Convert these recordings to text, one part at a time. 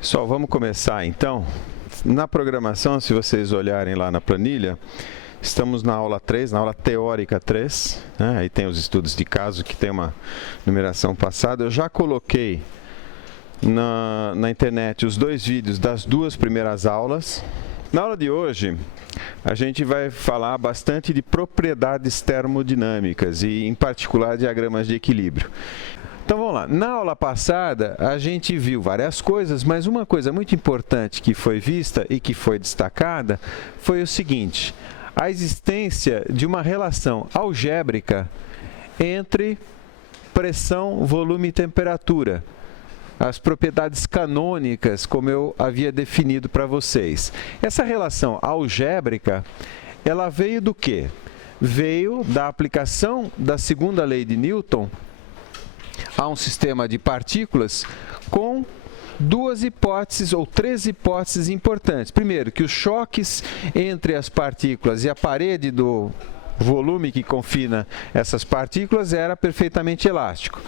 Pessoal, vamos começar então. Na programação, se vocês olharem lá na planilha, estamos na aula 3, na aula teórica 3, né? Aí tem os estudos de caso que tem uma numeração passada. Eu já coloquei na internet os 2 vídeos das 2 primeiras aulas. Na aula de hoje, a gente vai falar bastante de propriedades termodinâmicas e, em particular, diagramas de equilíbrio. Então vamos lá, na aula passada a gente viu várias coisas, mas uma coisa muito importante que foi vista e que foi destacada foi o seguinte: a existência de uma relação algébrica entre pressão, volume e temperatura. As propriedades canônicas, como eu havia definido para vocês. Essa relação algébrica, ela veio do quê? Veio da aplicação da segunda lei de Newton a um sistema de partículas com 2 hipóteses ou 3 hipóteses importantes. Primeiro, que os choques entre as partículas e a parede do volume que confina essas partículas era perfeitamente elástico.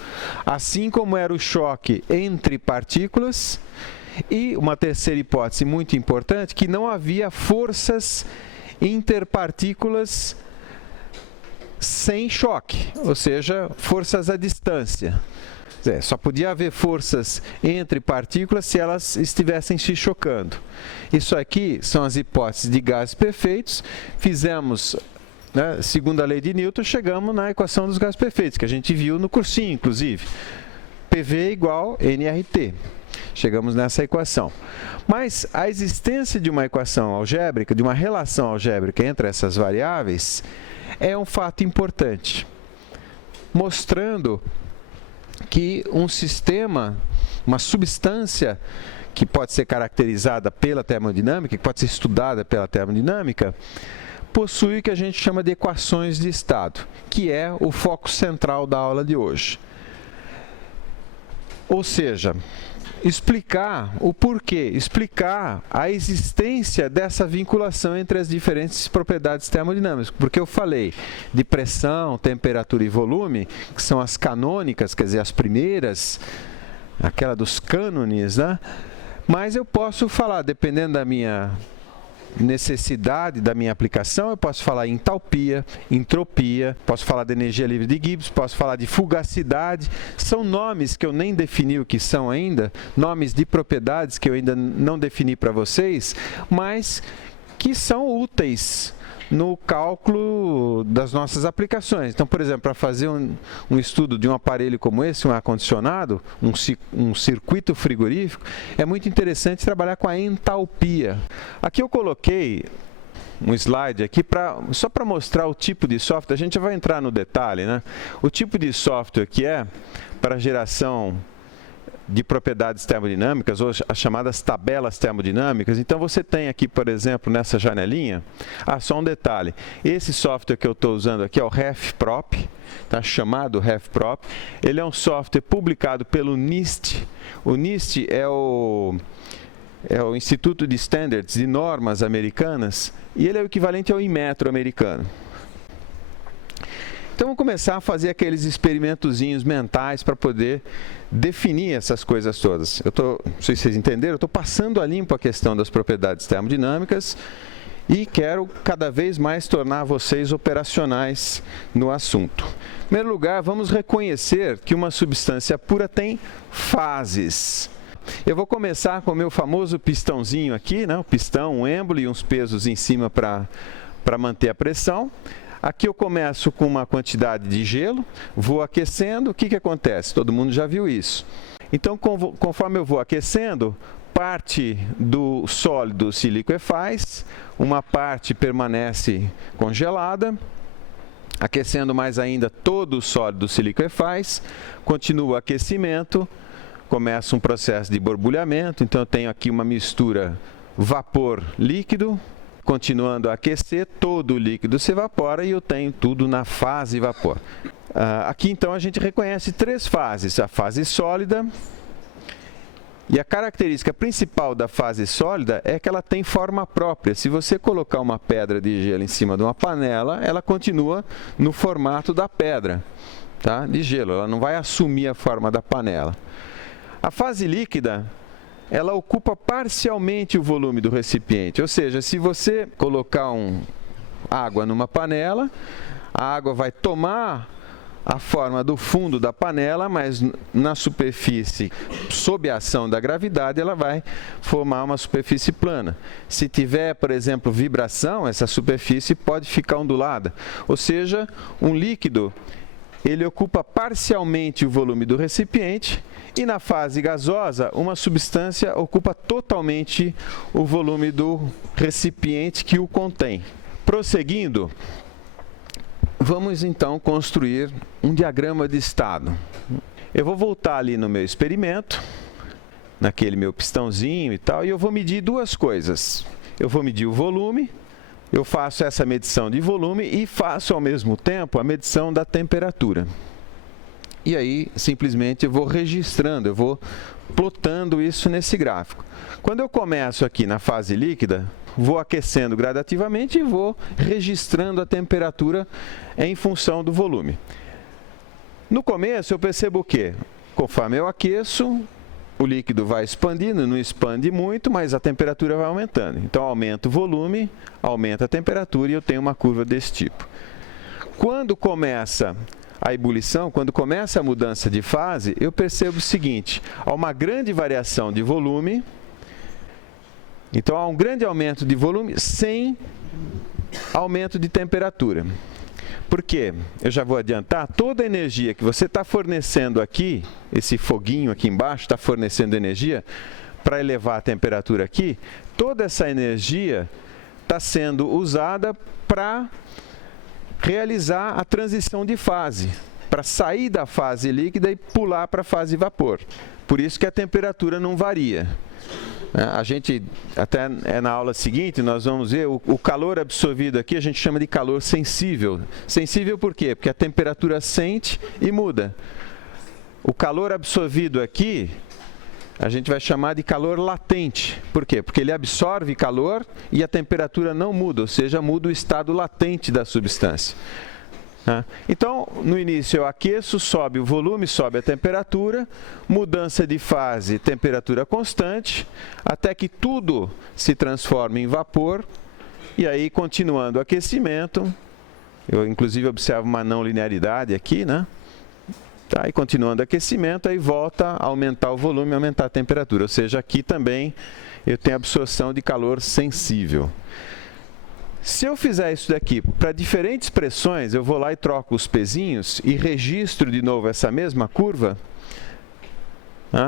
Assim como era o choque entre partículas. E uma terceira hipótese muito importante, que não havia forças interpartículas sem choque, ou seja, forças à distância. Só podia haver forças entre partículas se elas estivessem se chocando. Isso aqui são as hipóteses de gases perfeitos. Fizemos, né, segundo a lei de Newton, chegamos na equação dos gases perfeitos, que a gente viu no cursinho, inclusive. PV igual nRT. Chegamos nessa equação. Mas a existência de uma equação algébrica, de uma relação algébrica entre essas variáveis, é um fato importante, mostrando que um sistema, uma substância que pode ser caracterizada pela termodinâmica, que pode ser estudada pela termodinâmica, possui o que a gente chama de equações de estado, que é o foco central da aula de hoje. Ou seja, explicar o porquê, explicar a existência dessa vinculação entre as diferentes propriedades termodinâmicas. Porque eu falei de pressão, temperatura e volume, que são as canônicas, quer dizer, as primeiras, aquela dos cânones, né? Mas eu posso falar, dependendo da minha necessidade, da minha aplicação, eu posso falar em entalpia, entropia, posso falar de energia livre de Gibbs, posso falar de fugacidade. São nomes que eu nem defini o que são ainda, nomes de propriedades que eu ainda não defini para vocês, mas que são úteis no cálculo das nossas aplicações. Então, por exemplo, para fazer um estudo de um aparelho como esse, um ar-condicionado, um circuito frigorífico, é muito interessante trabalhar com a entalpia. Aqui eu coloquei um slide aqui só para mostrar o tipo de software. A gente já vai entrar no detalhe, né? O tipo de software que é para geração de propriedades termodinâmicas, ou as chamadas tabelas termodinâmicas. Então, você tem aqui, por exemplo, nessa janelinha, só um detalhe, esse software que eu estou usando aqui é o RefProp, tá? Chamado RefProp. Ele é um software publicado pelo NIST. O NIST é o Instituto de Standards, de Normas Americanas, e ele é o equivalente ao Inmetro americano. Então, vamos começar a fazer aqueles experimentozinhos mentais para poder definir essas coisas todas. Não sei se vocês entenderam, eu estou passando a limpo a questão das propriedades termodinâmicas e quero cada vez mais tornar vocês operacionais no assunto. Em primeiro lugar, vamos reconhecer que uma substância pura tem fases. Eu vou começar com o meu famoso pistãozinho aqui, né? O pistão, um êmbolo e uns pesos em cima para manter a pressão. Aqui eu começo com uma quantidade de gelo, vou aquecendo, o que acontece? Todo mundo já viu isso. Então, conforme eu vou aquecendo, parte do sólido se liquefaz, uma parte permanece congelada, aquecendo mais ainda, todo o sólido se liquefaz, continua o aquecimento, começa um processo de borbulhamento, então eu tenho aqui uma mistura vapor-líquido. Continuando a aquecer, todo o líquido se evapora e eu tenho tudo na fase vapor. Aqui, então, a gente reconhece 3 fases. A fase sólida. E a característica principal da fase sólida é que ela tem forma própria. Se você colocar uma pedra de gelo em cima de uma panela, ela continua no formato da pedra, tá? De gelo. Ela não vai assumir a forma da panela. A fase líquida ela ocupa parcialmente o volume do recipiente. Ou seja, se você colocar água numa panela, a água vai tomar a forma do fundo da panela, mas na superfície, sob a ação da gravidade, ela vai formar uma superfície plana. Se tiver, por exemplo, vibração, essa superfície pode ficar ondulada. Ou seja, um líquido, ele ocupa parcialmente o volume do recipiente, e na fase gasosa, uma substância ocupa totalmente o volume do recipiente que o contém. Prosseguindo, vamos então construir um diagrama de estado. Eu vou voltar ali no meu experimento, naquele meu pistãozinho e tal, e eu vou medir duas coisas. Eu vou medir o volume, eu faço essa medição de volume e faço ao mesmo tempo a medição da temperatura. E aí, simplesmente, eu vou registrando, eu vou plotando isso nesse gráfico. Quando eu começo aqui na fase líquida, vou aquecendo gradativamente e vou registrando a temperatura em função do volume. No começo, eu percebo o quê? Conforme eu aqueço, o líquido vai expandindo, não expande muito, mas a temperatura vai aumentando. Então, aumenta o volume, aumenta a temperatura e eu tenho uma curva desse tipo. Quando começa a ebulição, quando começa a mudança de fase, eu percebo o seguinte: há uma grande variação de volume, então há um grande aumento de volume sem aumento de temperatura. Por quê? Eu já vou adiantar, toda a energia que você está fornecendo aqui, esse foguinho aqui embaixo está fornecendo energia para elevar a temperatura aqui, toda essa energia está sendo usada para realizar a transição de fase, para sair da fase líquida e pular para a fase vapor. Por isso que a temperatura não varia. A gente, até na aula seguinte, nós vamos ver o calor absorvido aqui, a gente chama de calor sensível. Sensível por quê? Porque a temperatura sente e muda. O calor absorvido aqui, a gente vai chamar de calor latente. Por quê? Porque ele absorve calor e a temperatura não muda, ou seja, muda o estado latente da substância. Então, no início eu aqueço, sobe o volume, sobe a temperatura, mudança de fase, temperatura constante, até que tudo se transforma em vapor, e aí, continuando o aquecimento, eu inclusive observo uma não linearidade aqui, né? Tá, e continuando o aquecimento, aí volta a aumentar o volume, aumentar a temperatura, ou seja, aqui também eu tenho absorção de calor sensível. Se eu fizer isso daqui para diferentes pressões, eu vou lá e troco os pezinhos e registro de novo essa mesma curva.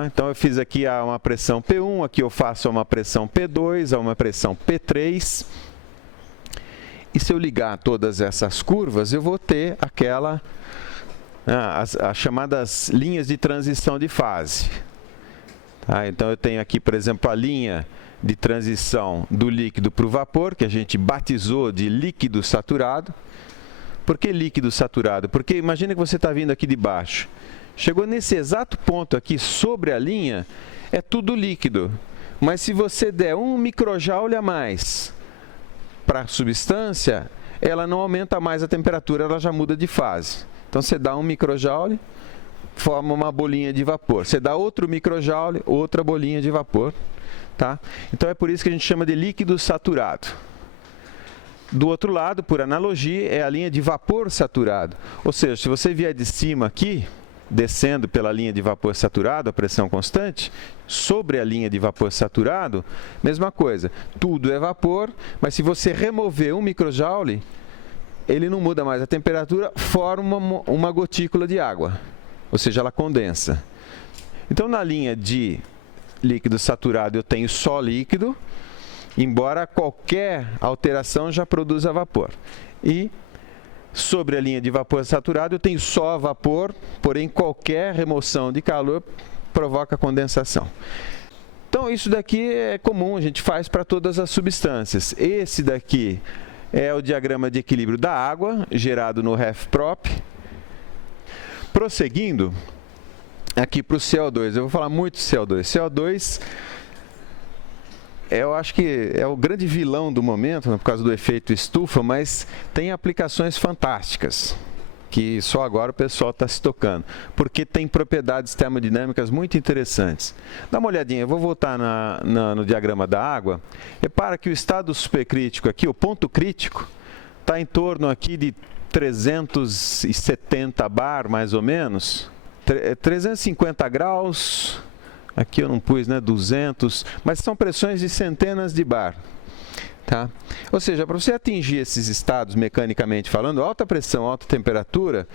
Então, eu fiz aqui uma pressão P1, aqui eu faço uma pressão P2, uma pressão P3. E se eu ligar todas essas curvas, eu vou ter as chamadas linhas de transição de fase. Então, eu tenho aqui, por exemplo, a linha de transição do líquido para o vapor, que a gente batizou de líquido saturado. Por que líquido saturado? Porque imagina que você está vindo aqui de baixo. Chegou nesse exato ponto aqui, sobre a linha, é tudo líquido. Mas se você der 1 microjoule a mais para a substância, ela não aumenta mais a temperatura, ela já muda de fase. Então, você dá 1 microjoule, forma uma bolinha de vapor. Você dá outro microjoule, outra bolinha de vapor. Tá? Então, é por isso que a gente chama de líquido saturado. Do outro lado, por analogia, é a linha de vapor saturado. Ou seja, se você vier de cima aqui, descendo pela linha de vapor saturado, a pressão constante, sobre a linha de vapor saturado, mesma coisa. Tudo é vapor, mas se você remover 1 microjoule, ele não muda mais a temperatura, forma uma gotícula de água. Ou seja, ela condensa. Então, na linha de líquido saturado, eu tenho só líquido, embora qualquer alteração já produza vapor. E sobre a linha de vapor saturado, eu tenho só vapor, porém qualquer remoção de calor provoca condensação. Então, isso daqui é comum, a gente faz para todas as substâncias. Esse daqui é o diagrama de equilíbrio da água, gerado no RefProp. Prosseguindo, aqui para o CO2, eu vou falar muito de CO2. CO2, eu acho que é o grande vilão do momento, né, por causa do efeito estufa, mas tem aplicações fantásticas. que só agora o pessoal está se tocando, porque tem propriedades termodinâmicas muito interessantes. Dá uma olhadinha, eu vou voltar no diagrama da água. Repara que o estado supercrítico aqui, o ponto crítico, está em torno aqui de 370 bar, mais ou menos, 350 graus, aqui eu não pus, né, 200, mas são pressões de centenas de bar. Tá? Ou seja, para você atingir esses estados, mecanicamente falando, alta pressão, alta temperatura,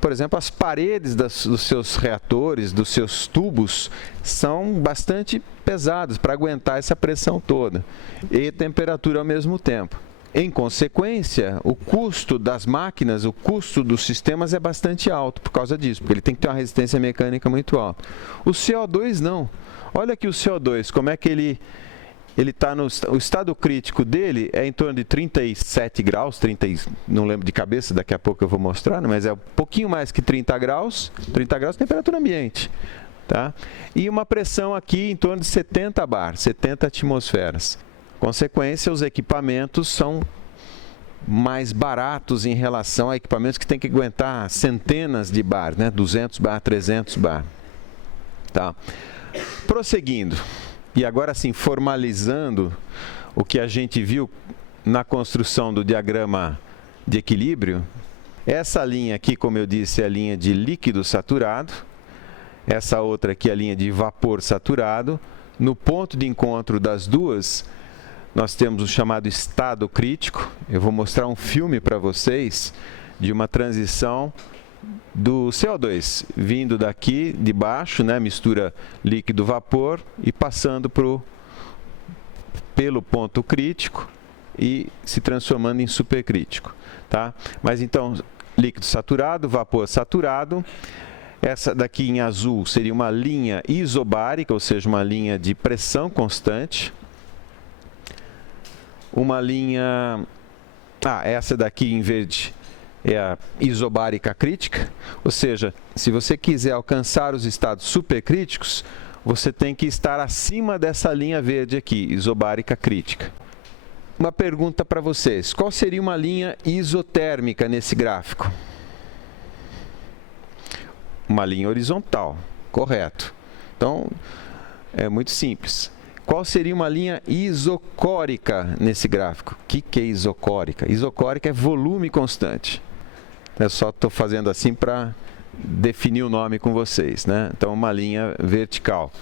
por exemplo, as paredes dos seus reatores, dos seus tubos, são bastante pesadas para aguentar essa pressão toda e temperatura ao mesmo tempo. Em consequência, o custo das máquinas, o custo dos sistemas é bastante alto por causa disso, porque ele tem que ter uma resistência mecânica muito alta. O CO2 não. Olha aqui o CO2, como é que ele está o estado crítico dele é em torno de 37 graus, não lembro de cabeça, daqui a pouco eu vou mostrar, mas é um pouquinho mais que 30 graus temperatura ambiente. Tá? E uma pressão aqui em torno de 70 bar, 70 atmosferas. Consequência, os equipamentos são mais baratos em relação a equipamentos que têm que aguentar centenas de bar, né? 200 bar, 300 bar. Tá? Prosseguindo. E agora sim, formalizando o que a gente viu na construção do diagrama de equilíbrio, essa linha aqui, como eu disse, é a linha de líquido saturado, essa outra aqui é a linha de vapor saturado. No ponto de encontro das duas, nós temos o chamado estado crítico. Eu vou mostrar um filme para vocês de uma transição do CO2, vindo daqui de baixo, né, mistura líquido-vapor, e passando pelo ponto crítico e se transformando em supercrítico. Tá? Mas então, líquido saturado, vapor saturado. Essa daqui em azul seria uma linha isobárica, ou seja, uma linha de pressão constante. Uma linha... essa daqui em verde é a isobárica crítica, ou seja, se você quiser alcançar os estados supercríticos, você tem que estar acima dessa linha verde aqui, isobárica crítica. Uma pergunta para vocês, qual seria uma linha isotérmica nesse gráfico? Uma linha horizontal, correto. Então, é muito simples. Qual seria uma linha isocórica nesse gráfico? O que é isocórica? Isocórica é volume constante. Eu só estou fazendo assim para definir o nome com vocês, né? Então, uma linha vertical.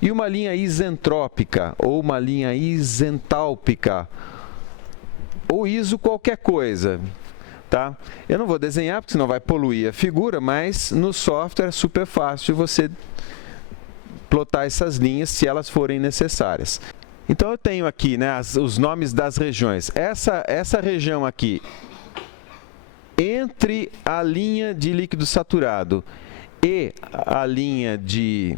E uma linha isentrópica, ou uma linha isentálpica, ou iso qualquer coisa. Tá? Eu não vou desenhar, porque senão vai poluir a figura, mas no software é super fácil você plotar essas linhas, se elas forem necessárias. Então, eu tenho aqui, né, os nomes das regiões. Essa região aqui, entre a linha de líquido saturado e a linha de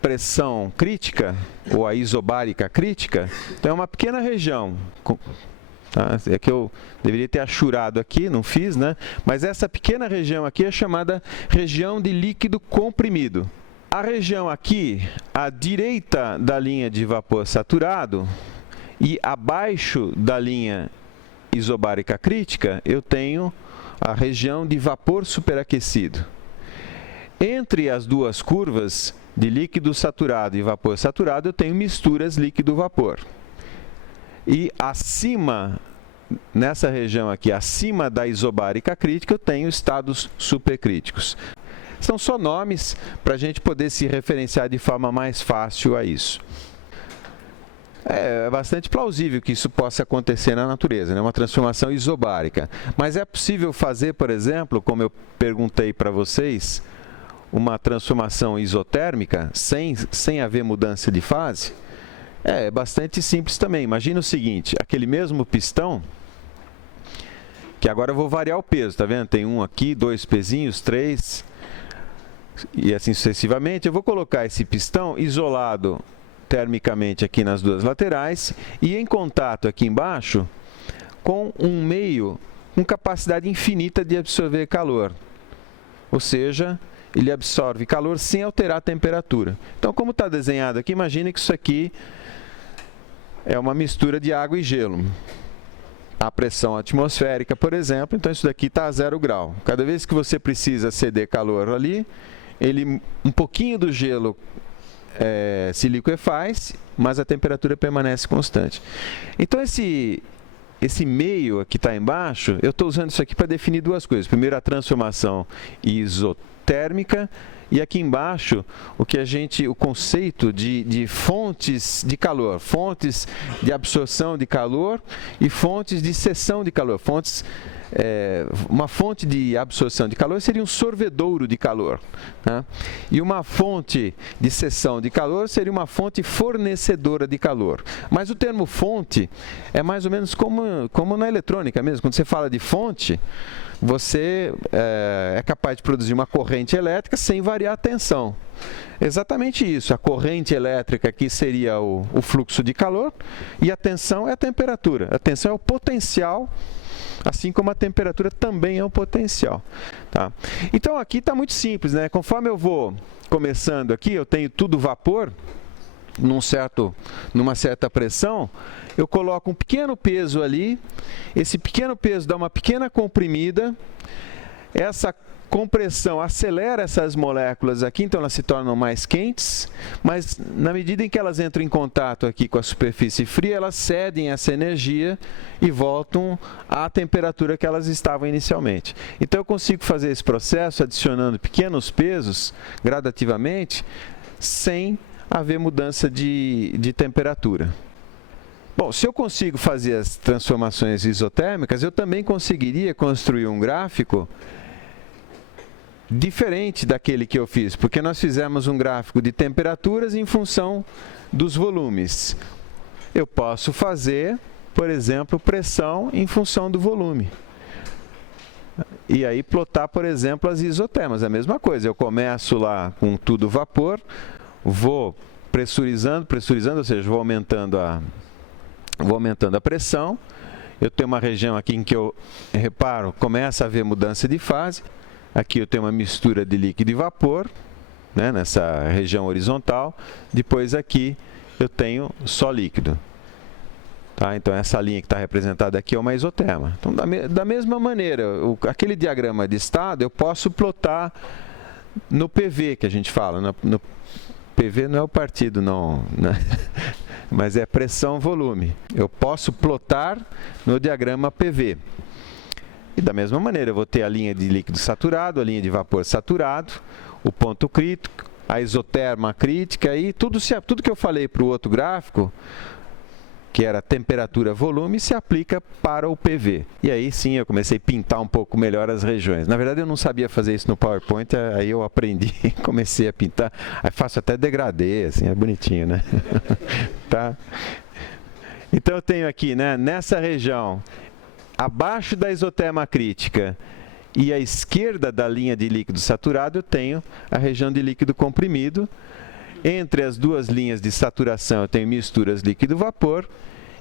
pressão crítica, ou a isobárica crítica, então é uma pequena região. Tá? É que eu deveria ter achurado aqui, não fiz, né? Mas essa pequena região aqui é chamada região de líquido comprimido. A região aqui, à direita da linha de vapor saturado e abaixo da linha isobárica crítica, eu tenho a região de vapor superaquecido. Entre as duas curvas de líquido saturado e vapor saturado, eu tenho misturas líquido-vapor. E acima, nessa região aqui, acima da isobárica crítica, eu tenho estados supercríticos. São só nomes para a gente poder se referenciar de forma mais fácil a isso. É bastante plausível que isso possa acontecer na natureza, né? Uma transformação isobárica. Mas é possível fazer, por exemplo, como eu perguntei para vocês, uma transformação isotérmica sem haver mudança de fase? É bastante simples também. Imagina o seguinte, aquele mesmo pistão, que agora eu vou variar o peso, tá vendo? Tem um aqui, 2 pezinhos, 3, e assim sucessivamente. Eu vou colocar esse pistão isolado termicamente aqui nas duas laterais e em contato aqui embaixo com um meio com capacidade infinita de absorver calor. Ou seja, ele absorve calor sem alterar a temperatura. Então, como está desenhado aqui, imagine que isso aqui é uma mistura de água e gelo. a pressão atmosférica, por exemplo, então isso daqui está a 0 grau. Cada vez que você precisa ceder calor ali, um pouquinho do gelo se liquefaz, mas a temperatura permanece constante. Então esse meio que está embaixo, eu estou usando isso aqui para definir duas coisas. Primeiro, a transformação isotérmica, e aqui embaixo o conceito de fontes de calor, fontes de absorção de calor e fontes de cessão de calor. Uma fonte de absorção de calor seria um sorvedouro de calor, né? E uma fonte de cessão de calor seria uma fonte fornecedora de calor. Mas o termo fonte é mais ou menos como na eletrônica mesmo. Quando você fala de fonte, você é capaz de produzir uma corrente elétrica sem variar a tensão. Exatamente isso. A corrente elétrica aqui seria o fluxo de calor e a tensão é a temperatura. A tensão é o potencial, assim como a temperatura também é um potencial. Tá? Então aqui está muito simples, né? Conforme eu vou começando aqui, eu tenho tudo vapor, numa certa pressão, eu coloco um pequeno peso ali, esse pequeno peso dá uma pequena comprimida, essa compressão acelera essas moléculas aqui, então elas se tornam mais quentes, mas na medida em que elas entram em contato aqui com a superfície fria, elas cedem essa energia e voltam à temperatura que elas estavam inicialmente. Então eu consigo fazer esse processo adicionando pequenos pesos gradativamente, sem haver mudança de temperatura. Bom, se eu consigo fazer as transformações isotérmicas, eu também conseguiria construir um gráfico diferente daquele que eu fiz, porque nós fizemos um gráfico de temperaturas em função dos volumes. Eu posso fazer, por exemplo, pressão em função do volume. E aí plotar, por exemplo, as isotermas. A mesma coisa, eu começo lá com tudo vapor, vou pressurizando, ou seja, vou aumentando a pressão. Eu tenho uma região aqui em que eu reparo, começa a haver mudança de fase. Aqui eu tenho uma mistura de líquido e vapor, né, nessa região horizontal. Depois aqui eu tenho só líquido. Tá? Então essa linha que está representada aqui é uma isoterma. Então da mesma maneira, aquele diagrama de estado eu posso plotar no PV que a gente fala. No PV não é o partido, não, né? Mas é pressão-volume. Eu posso plotar no diagrama PV. E da mesma maneira, eu vou ter a linha de líquido saturado, a linha de vapor saturado, o ponto crítico, a isoterma crítica e tudo que eu falei para o outro gráfico, que era temperatura-volume, se aplica para o PV. E aí sim eu comecei a pintar um pouco melhor as regiões. Na verdade eu não sabia fazer isso no PowerPoint, aí eu aprendi e comecei a pintar. Aí faço até degradê, assim, é bonitinho, né? Tá? Então eu tenho aqui, né, nessa região, abaixo da isoterma crítica e à esquerda da linha de líquido saturado, eu tenho a região de líquido comprimido. Entre as duas linhas de saturação, eu tenho misturas líquido-vapor.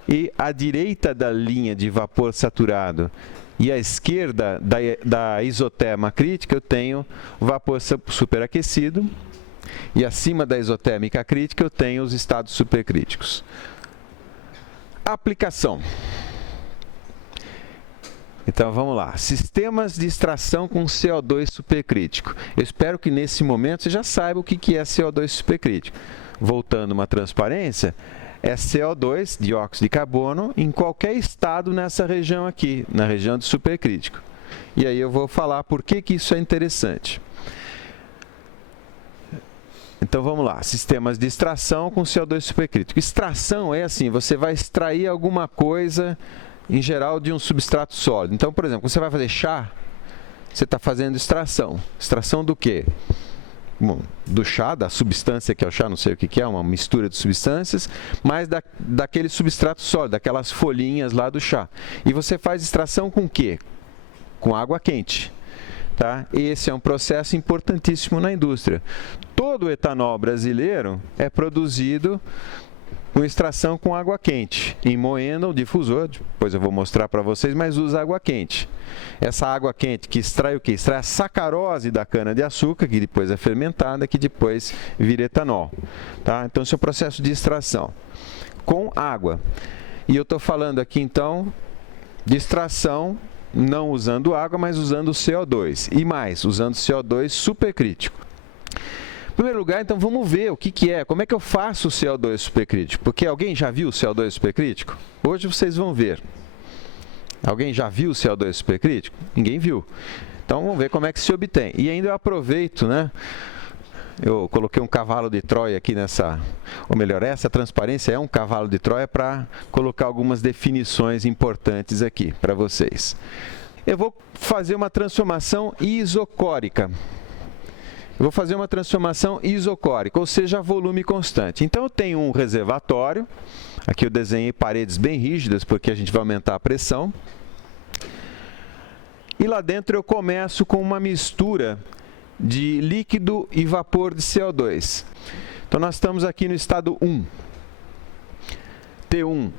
E à direita da linha de vapor saturado e à esquerda da isoterma crítica, eu tenho vapor superaquecido. E acima da isotérmica crítica, eu tenho os estados supercríticos. Aplicação. Então vamos lá, sistemas de extração com CO2 supercrítico. Eu espero que nesse momento você já saiba o que é CO2 supercrítico. Voltando uma transparência, é CO2, dióxido de carbono, em qualquer estado nessa região aqui, na região de supercrítico. E aí eu vou falar por que isso é interessante. Então vamos lá, sistemas de extração com CO2 supercrítico. Extração é assim, você vai extrair alguma coisa, em geral, de um substrato sólido. Então, por exemplo, quando você vai fazer chá, você está fazendo extração. Extração do quê? Bom, do chá, da substância que é o chá, não sei o que é, uma mistura de substâncias, mas daquele substrato sólido, daquelas folhinhas lá do chá. E você faz extração com o quê? Com água quente. Tá? Esse é um processo importantíssimo na indústria. Todo o etanol brasileiro é produzido com extração com água quente, em moenda ou difusor, depois eu vou mostrar para vocês, mas usa água quente. Essa água quente que extrai o quê? Extrai a sacarose da cana-de-açúcar, que depois é fermentada, que depois vira etanol. Tá? Então, esse é o processo de extração com água. E eu estou falando aqui, então, de extração, não usando água, mas usando CO2. E mais, usando CO2 supercrítico. Em primeiro lugar, então, vamos ver o que é, como é que eu faço o CO2 supercrítico. Porque alguém já viu o CO2 supercrítico? Hoje vocês vão ver. Alguém já viu o CO2 supercrítico? Ninguém viu. Então, vamos ver como é que se obtém. E ainda eu aproveito, né? Eu coloquei um cavalo de Troia aqui nessa, ou melhor, essa transparência é um cavalo de Troia para colocar algumas definições importantes aqui para vocês. Eu vou fazer uma transformação isocórica. Ou seja, volume constante. Então, eu tenho um reservatório. Aqui eu desenhei paredes bem rígidas, porque a gente vai aumentar a pressão. E lá dentro eu começo com uma mistura de líquido e vapor de CO2. Então, nós estamos aqui no estado 1. T1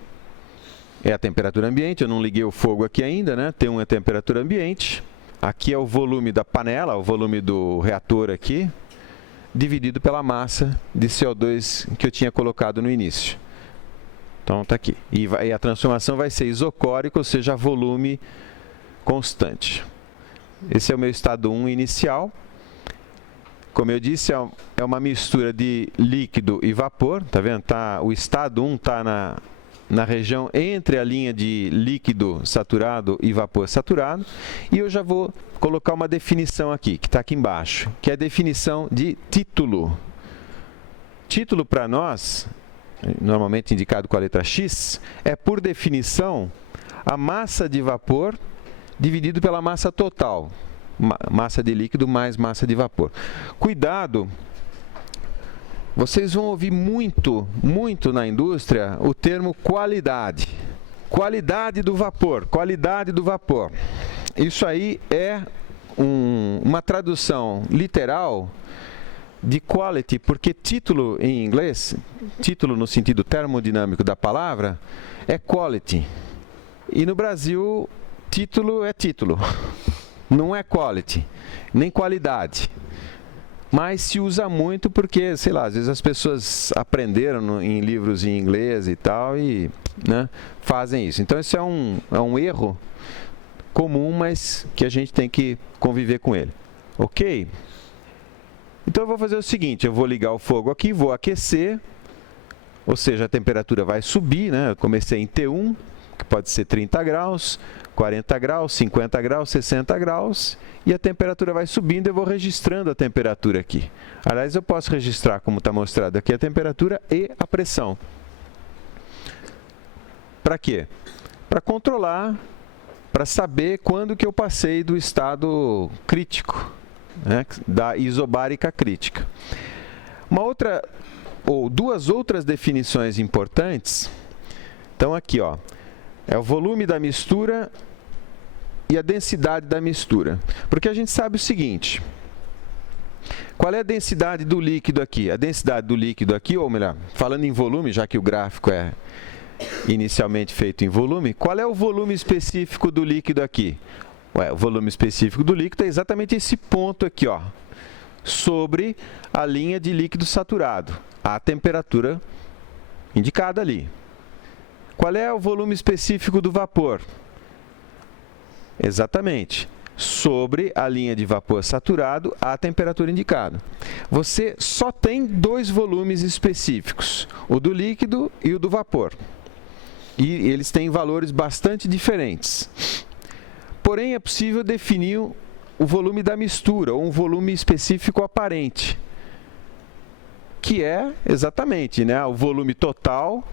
é a temperatura ambiente, eu não liguei o fogo aqui ainda, né? T1 é a temperatura ambiente. Aqui é o volume da panela, o volume do reator aqui, dividido pela massa de CO2 que eu tinha colocado no início. Então, está aqui. E a transformação vai ser isocórica, ou seja, volume constante. Esse é o meu estado 1 inicial. Como eu disse, é uma mistura de líquido e vapor, tá vendo? O estado 1 está na região entre a linha de líquido saturado e vapor saturado. E eu já vou colocar uma definição aqui, que está aqui embaixo, que é a definição de título. Título para nós, normalmente indicado com a letra X, é por definição a massa de vapor dividido pela massa total. Massa de líquido mais massa de vapor. Cuidado, vocês vão ouvir muito na indústria o termo qualidade. Qualidade do vapor, qualidade do vapor. Isso aí é uma tradução literal de quality, porque título em inglês, título no sentido termodinâmico da palavra, é quality. E no Brasil, título é título. Não é quality, nem qualidade. Mas se usa muito porque, sei lá, às vezes as pessoas aprenderam em livros em inglês e tal e, né, fazem isso. Então, isso é um erro comum, mas que a gente tem que conviver com ele. Ok? Então, eu vou fazer o seguinte, eu vou ligar o fogo aqui, vou aquecer, ou seja, a temperatura vai subir, né? Eu comecei em T1, que pode ser 30 graus, 40 graus, 50 graus, 60 graus, e a temperatura vai subindo, eu vou registrando a temperatura aqui. Aliás, eu posso registrar, como está mostrado aqui, a temperatura e a pressão. Para quê? Para controlar, para saber quando que eu passei do estado crítico, né, da isobárica crítica. Uma outra, ou duas outras definições importantes, então aqui, ó, é o volume da mistura e a densidade da mistura. Porque a gente sabe o seguinte, qual é a densidade do líquido aqui? A densidade do líquido aqui, ou melhor, falando em volume, já que o gráfico é inicialmente feito em volume, qual é o volume específico do líquido aqui? Ué, o volume específico do líquido é exatamente esse ponto aqui, ó, sobre a linha de líquido saturado, a temperatura indicada ali. Qual é o volume específico do vapor? Exatamente, sobre a linha de vapor saturado, a temperatura indicada. Você só tem dois volumes específicos, o do líquido e o do vapor. E eles têm valores bastante diferentes. Porém, é possível definir o volume da mistura, ou um volume específico aparente, que é exatamente, né, o volume total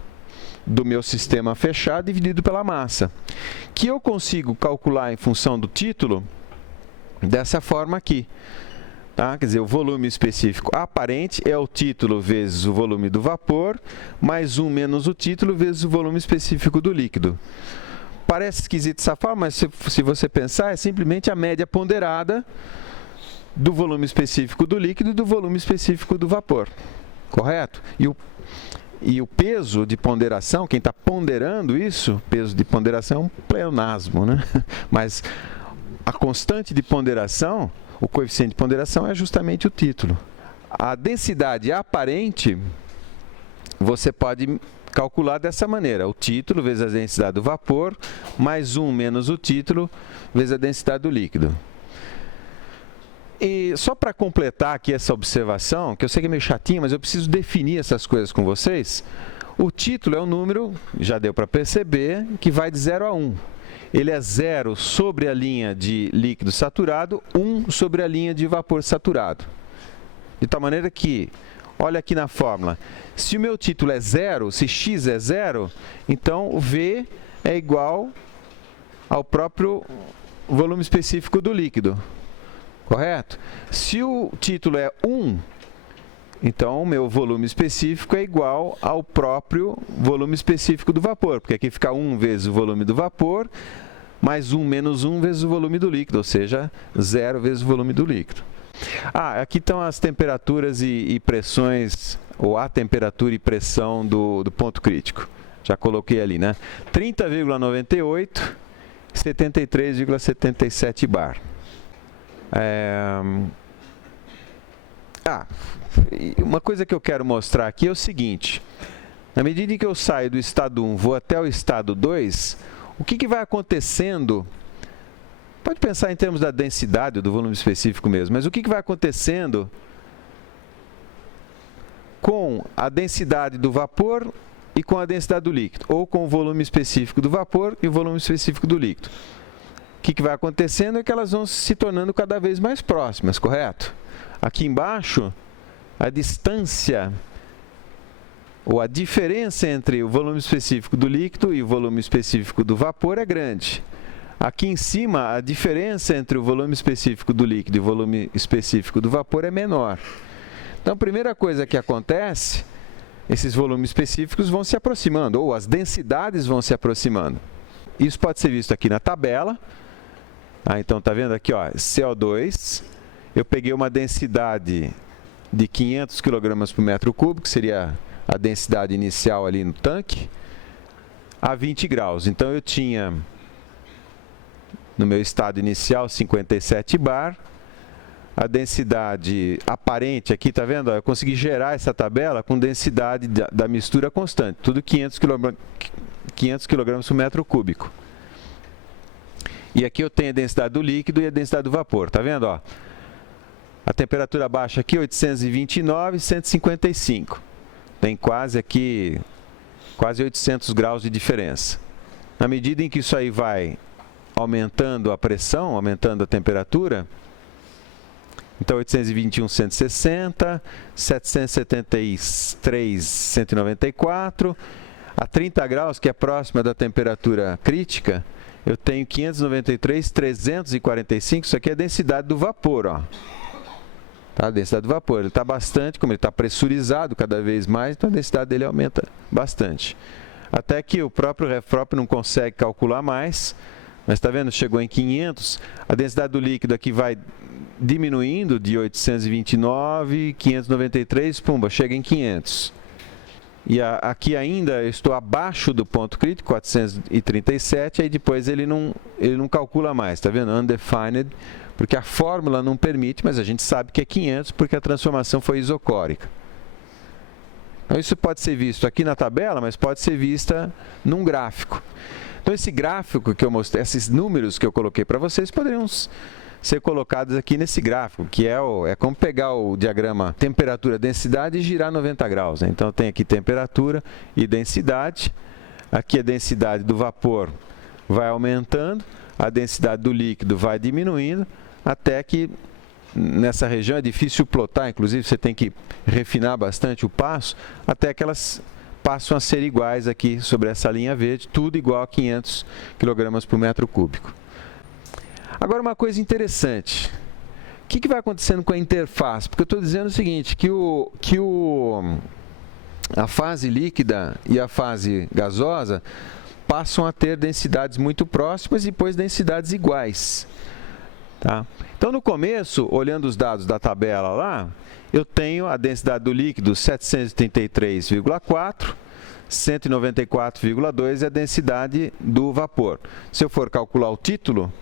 do meu sistema fechado dividido pela massa, que eu consigo calcular em função do título dessa forma aqui. Tá? Quer dizer, o volume específico aparente é o título vezes o volume do vapor, mais 1 menos o título vezes o volume específico do líquido. Parece esquisito essa forma, mas se você pensar, é simplesmente a média ponderada do volume específico do líquido e do volume específico do vapor. Correto? E o peso de ponderação, quem está ponderando isso, peso de ponderação é um pleonasmo, né? Mas a constante de ponderação, o coeficiente de ponderação é justamente o título. A densidade aparente, você pode calcular dessa maneira: o título vezes a densidade do vapor, mais 1 menos o título vezes a densidade do líquido. E só para completar aqui essa observação, que eu sei que é meio chatinho, mas eu preciso definir essas coisas com vocês. O título é um número, já deu para perceber, que vai de 0 a 1. Ele é 0 sobre a linha de líquido saturado, 1 sobre a linha de vapor saturado. De tal maneira que, olha aqui na fórmula, se o meu título é 0, se x é 0, então V é igual ao próprio volume específico do líquido. Correto? Se o título é 1, então o meu volume específico é igual ao próprio volume específico do vapor, porque aqui fica 1 vezes o volume do vapor, mais 1 menos 1 vezes o volume do líquido, ou seja, 0 vezes o volume do líquido. Aqui estão as temperaturas e pressões, ou a temperatura e pressão do ponto crítico. Já coloquei ali, né? 30,98, 73,77 bar. Uma coisa que eu quero mostrar aqui é o seguinte: na medida em que eu saio do estado 1, vou até o estado 2, o que vai acontecendo? Pode pensar em termos da densidade, do volume específico mesmo, mas o que vai acontecendo com a densidade do vapor e com a densidade do líquido, ou com o volume específico do vapor e o volume específico do líquido? O que vai acontecendo é que elas vão se tornando cada vez mais próximas, correto? Aqui embaixo, a distância, ou a diferença entre o volume específico do líquido e o volume específico do vapor é grande. Aqui em cima, a diferença entre o volume específico do líquido e o volume específico do vapor é menor. Então, a primeira coisa que acontece, esses volumes específicos vão se aproximando, ou as densidades vão se aproximando. Isso pode ser visto aqui na tabela. Então, está vendo aqui, ó, CO2, eu peguei uma densidade de 500 kg por metro cúbico, que seria a densidade inicial ali no tanque, a 20 graus. Então, eu tinha, no meu estado inicial, 57 bar. A densidade aparente aqui, está vendo? Eu consegui gerar essa tabela com densidade da mistura constante, tudo 500 kg por metro cúbico. E aqui eu tenho a densidade do líquido e a densidade do vapor, está vendo? Ó? A temperatura baixa aqui, 829 e 155. Tem quase 800 graus de diferença. Na medida em que isso aí vai aumentando a pressão, aumentando a temperatura, então 821, 160, 773, 194, a 30 graus, que é próxima da temperatura crítica, eu tenho 593, 345, isso aqui é a densidade do vapor, ó. Tá? A densidade do vapor, ele está bastante, como ele está pressurizado cada vez mais, então a densidade dele aumenta bastante. Até que o próprio RefProp não consegue calcular mais, mas está vendo, chegou em 500, a densidade do líquido aqui vai diminuindo de 829, 593, pumba, chega em 500. E aqui ainda eu estou abaixo do ponto crítico, 437, aí depois ele não calcula mais, está vendo? Undefined, porque a fórmula não permite, mas a gente sabe que é 500 porque a transformação foi isocórica. Então isso pode ser visto aqui na tabela, mas pode ser vista num gráfico. Então esse gráfico que eu mostrei, esses números que eu coloquei para vocês, poderiam ser colocados aqui nesse gráfico, que é como pegar o diagrama temperatura-densidade e girar 90 graus. Né? Então, tem aqui temperatura e densidade. Aqui a densidade do vapor vai aumentando, a densidade do líquido vai diminuindo, até que nessa região é difícil plotar, inclusive você tem que refinar bastante o passo, até que elas passam a ser iguais aqui sobre essa linha verde, tudo igual a 500 kg por metro cúbico. Agora, uma coisa interessante, o que vai acontecendo com a interface? Porque eu estou dizendo o seguinte, que a fase líquida e a fase gasosa passam a ter densidades muito próximas e depois densidades iguais. Tá? Então, no começo, olhando os dados da tabela lá, eu tenho a densidade do líquido 733,4, 194,2 é a densidade do vapor. Se eu for calcular o título,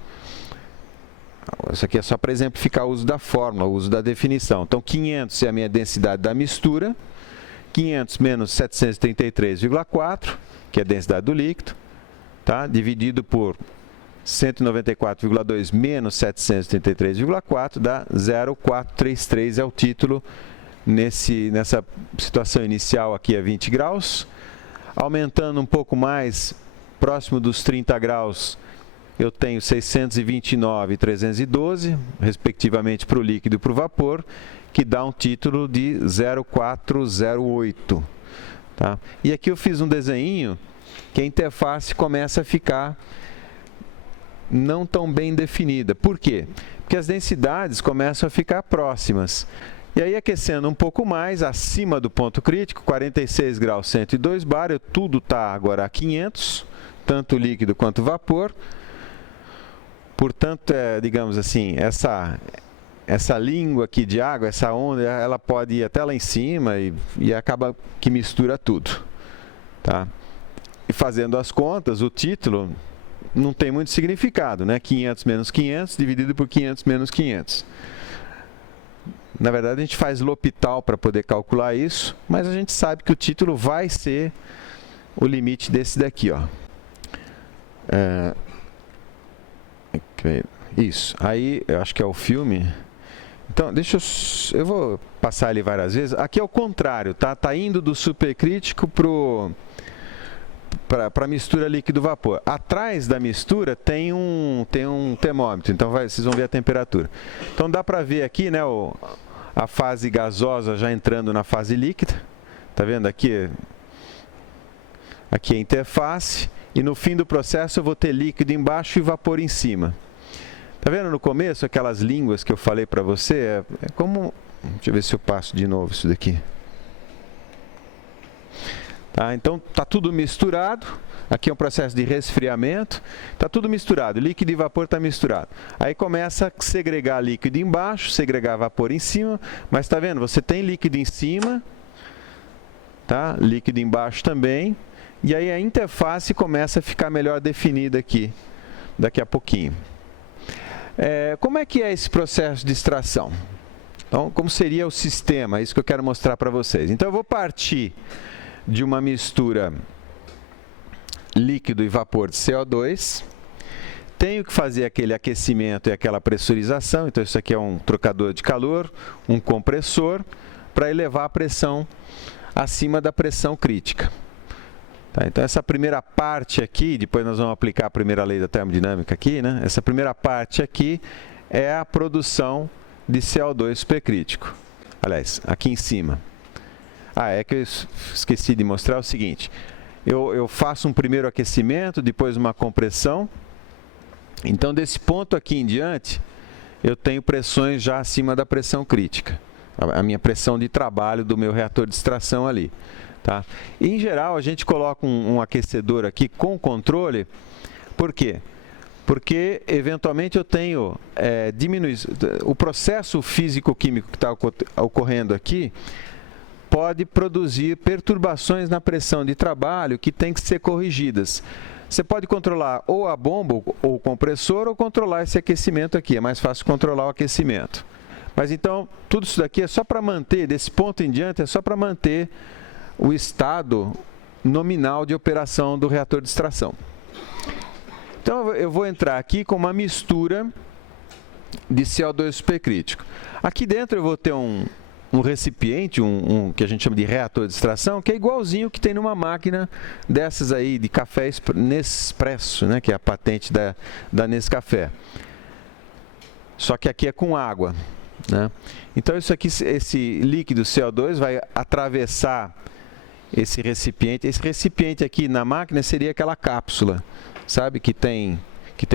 isso aqui é só para exemplificar o uso da fórmula, o uso da definição. Então, 500 é a minha densidade da mistura, 500 menos 733,4, que é a densidade do líquido, tá? Dividido por 194,2 menos 733,4 dá 0,433, é o título nessa situação inicial aqui a 20 graus. Aumentando um pouco mais, próximo dos 30 graus, eu tenho 629 e 312, respectivamente para o líquido e para o vapor, que dá um título de 0,408. Tá? E aqui eu fiz um desenho que a interface começa a ficar não tão bem definida. Por quê? Porque as densidades começam a ficar próximas. E aí, aquecendo um pouco mais, acima do ponto crítico, 46 graus, 102 bar, tudo está agora a 500, tanto líquido quanto vapor. Portanto, digamos assim, essa língua aqui de água, essa onda, ela pode ir até lá em cima e acaba que mistura tudo. Tá? E fazendo as contas, o título não tem muito significado, né? 500 menos 500 dividido por 500 menos 500. Na verdade, a gente faz L'Hopital para poder calcular isso, mas a gente sabe que o título vai ser o limite desse daqui, ó. Isso. Aí, eu acho que é o filme. Então, eu vou passar ele várias vezes. Aqui é o contrário, tá? Tá indo do supercrítico para a mistura líquido-vapor. Atrás da mistura tem um termômetro, então vocês vão ver a temperatura. Então dá para ver aqui, né, a fase gasosa já entrando na fase líquida. Tá vendo aqui? Aqui é a interface e no fim do processo eu vou ter líquido embaixo e vapor em cima. Tá vendo no começo aquelas línguas que eu falei para você? É como... Deixa eu ver se eu passo de novo isso daqui. Tá, então está tudo misturado, aqui é um processo de resfriamento, está tudo misturado, líquido e vapor está misturado. Aí começa a segregar líquido embaixo, segregar vapor em cima, mas está vendo, você tem líquido em cima, tá? Líquido embaixo também, e aí a interface começa a ficar melhor definida aqui, daqui a pouquinho. Como é que é esse processo de extração? Então, como seria o sistema? É isso que eu quero mostrar para vocês. Então, eu vou partir de uma mistura líquido e vapor de CO2, tenho que fazer aquele aquecimento e aquela pressurização, então isso aqui é um trocador de calor, um compressor, para elevar a pressão acima da pressão crítica. Tá, então essa primeira parte aqui, depois nós vamos aplicar a primeira lei da termodinâmica aqui, né? Essa primeira parte aqui é a produção de CO2 supercrítico. Aliás, aqui em cima. É que eu esqueci de mostrar o seguinte, eu faço um primeiro aquecimento, depois uma compressão, então desse ponto aqui em diante, eu tenho pressões já acima da pressão crítica, a minha pressão de trabalho do meu reator de extração ali. Tá? Em geral, a gente coloca um aquecedor aqui com controle, por quê? Porque, eventualmente, eu tenho o processo físico-químico que está ocorrendo aqui, pode produzir perturbações na pressão de trabalho que tem que ser corrigidas. Você pode controlar ou a bomba ou o compressor ou controlar esse aquecimento aqui. É mais fácil controlar o aquecimento. Mas então, tudo isso daqui é só para manter, desse ponto em diante, é só para manter o estado nominal de operação do reator de extração. Então, eu vou entrar aqui com uma mistura de CO2 supercrítico. Aqui dentro eu vou ter um recipiente, que a gente chama de reator de extração, que é igualzinho que tem numa máquina dessas aí de café Nespresso, né, que é a patente da Nescafé. Só que aqui é com água, né? Então isso aqui, esse líquido CO2 vai atravessar esse recipiente. Esse recipiente aqui na máquina seria aquela cápsula, sabe, que tem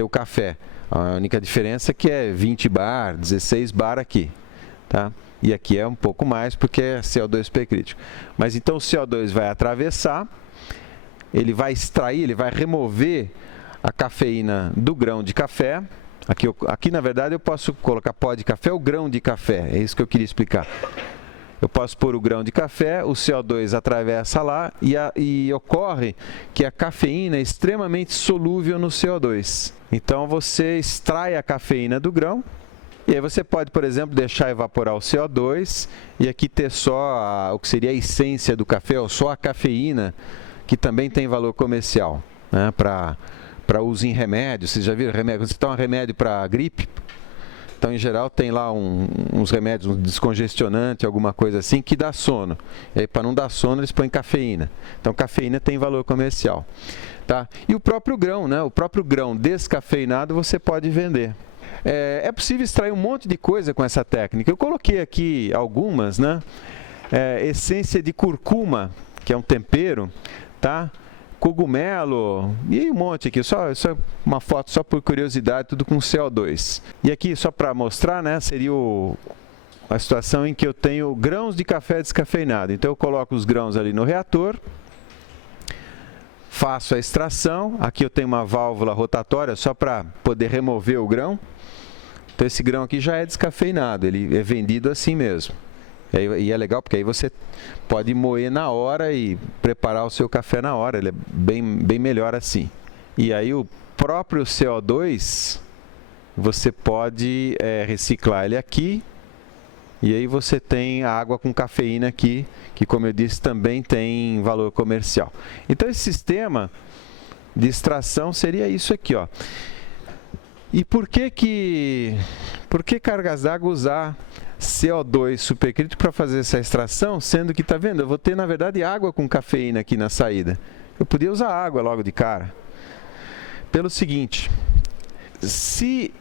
o café. A única diferença é que é 20 bar, 16 bar aqui, tá? E aqui é um pouco mais porque é CO2 supercrítico. Mas então o CO2 vai atravessar, ele vai extrair, ele vai remover a cafeína do grão de café. Aqui na verdade eu posso colocar pó de café ou grão de café, é isso que eu queria explicar. Eu posso pôr o grão de café, o CO2 atravessa lá e ocorre que a cafeína é extremamente solúvel no CO2. Então você extrai a cafeína do grão, E aí você pode, por exemplo, deixar evaporar o CO2 e aqui ter só o que seria a essência do café, ou só a cafeína, que também tem valor comercial, né, para uso em remédio. Vocês já viram remédio? Quando você toma remédio para gripe, então em geral tem lá uns remédios, um descongestionante, alguma coisa assim, que dá sono. E aí para não dar sono eles põem cafeína. Então cafeína tem valor comercial. Tá? E o próprio grão, né? O próprio grão descafeinado você pode vender. É possível extrair um monte de coisa com essa técnica. Eu coloquei aqui algumas, né? Essência de curcuma, que é um tempero, tá? Cogumelo e um monte aqui, só uma foto só por curiosidade, tudo com CO2. E aqui só para mostrar, né, seria a situação em que eu tenho grãos de café descafeinado. Então eu coloco os grãos ali no reator, faço a extração, aqui eu tenho uma válvula rotatória só para poder remover o grão. Então esse grão aqui já é descafeinado, ele é vendido assim mesmo. E é legal porque aí você pode moer na hora e preparar o seu café na hora, ele é bem melhor assim. E aí o próprio CO2, você pode reciclar ele aqui, e aí você tem a água com cafeína aqui, que como eu disse também tem valor comercial. Então esse sistema de extração seria isso aqui, ó. E por que cargas d'água usar CO2 supercrítico para fazer essa extração, sendo que, tá vendo, eu vou ter, na verdade, água com cafeína aqui na saída. Eu podia usar água logo de cara. Pelo seguinte, se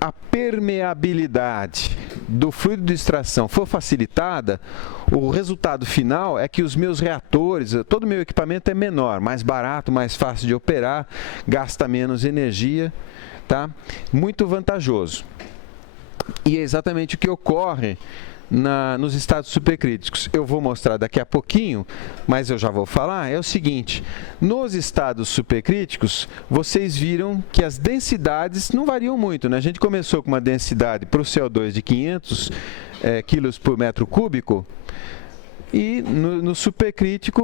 a permeabilidade do fluido de extração for facilitada, o resultado final é que os meus reatores, todo o meu equipamento é menor, mais barato, mais fácil de operar, gasta menos energia, tá? Muito vantajoso. E é exatamente o que ocorre nos estados supercríticos. Eu vou mostrar daqui a pouquinho, mas eu já vou falar, é o seguinte, nos estados supercríticos, vocês viram que as densidades não variam muito, né? A gente começou com uma densidade para o CO2 de 500 quilos por metro cúbico, e no supercrítico,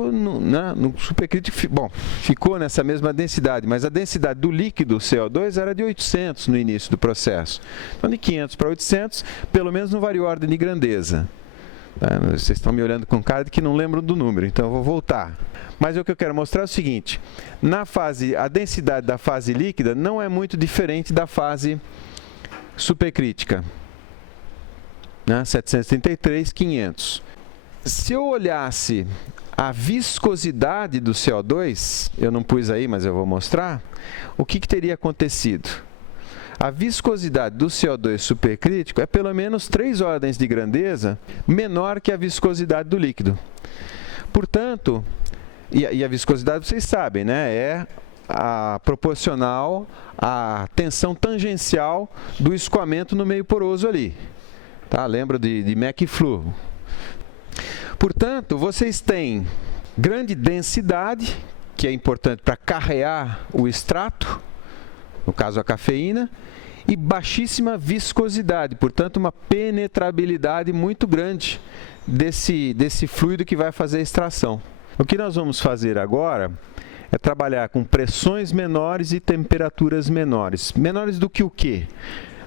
bom, ficou nessa mesma densidade, mas a densidade do líquido CO2 era de 800 no início do processo. Então, de 500 para 800, pelo menos não variou a ordem de grandeza. Tá? Vocês estão me olhando com cara de que não lembram do número, então eu vou voltar. Mas o que eu quero mostrar é o seguinte, a densidade da fase líquida não é muito diferente da fase supercrítica. Né? 733, 500. Se eu olhasse a viscosidade do CO2, eu não pus aí, mas eu vou mostrar, o que teria acontecido? A viscosidade do CO2 supercrítico é pelo menos 3 ordens de grandeza menor que a viscosidade do líquido. Portanto, e a viscosidade vocês sabem, né? É proporcional à tensão tangencial do escoamento no meio poroso ali. Tá? Lembra de McFlu? Portanto, vocês têm grande densidade, que é importante para carrear o extrato, no caso a cafeína, e baixíssima viscosidade, portanto uma penetrabilidade muito grande desse fluido que vai fazer a extração. O que nós vamos fazer agora é trabalhar com pressões menores e temperaturas menores. Menores do que o quê?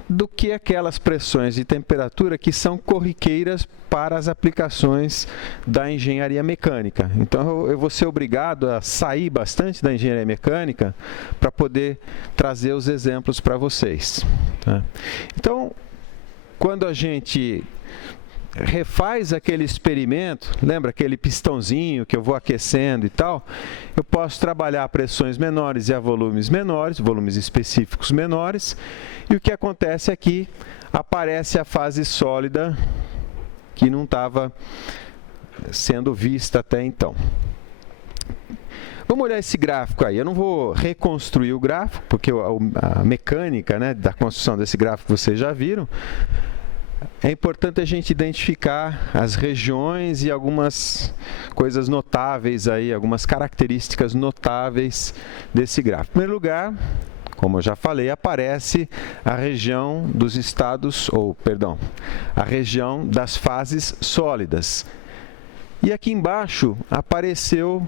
Do que aquelas pressões de temperatura que são corriqueiras para as aplicações da engenharia mecânica. Então, eu vou ser obrigado a sair bastante da engenharia mecânica para poder trazer os exemplos para vocês. Tá? Então, quando a gente refaz aquele experimento, lembra aquele pistãozinho que eu vou aquecendo e tal, eu posso trabalhar a pressões menores e a volumes menores, volumes específicos menores, e o que acontece aqui, aparece a fase sólida que não estava sendo vista até então. Vamos olhar esse gráfico aí. Eu não vou reconstruir o gráfico, porque a mecânica, né, da construção desse gráfico vocês já viram. É importante a gente identificar as regiões e algumas coisas notáveis aí, algumas características notáveis desse gráfico. Em primeiro lugar, como eu já falei, aparece a região dos estados, a região das fases sólidas. E aqui embaixo apareceu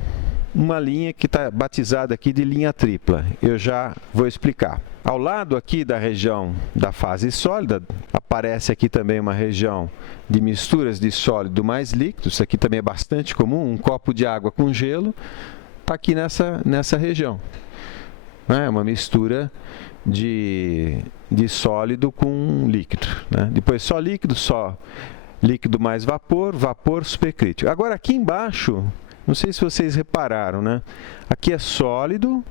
uma linha que está batizada aqui de linha tripla. Eu já vou explicar. Ao lado aqui da região da fase sólida, aparece aqui também uma região de misturas de sólido mais líquido. Isso aqui também é bastante comum, um copo de água com gelo está aqui nessa região. É uma mistura de sólido com líquido, né? Depois só líquido mais vapor, vapor supercrítico. Agora aqui embaixo, não sei se vocês repararam, né? Aqui é sólido,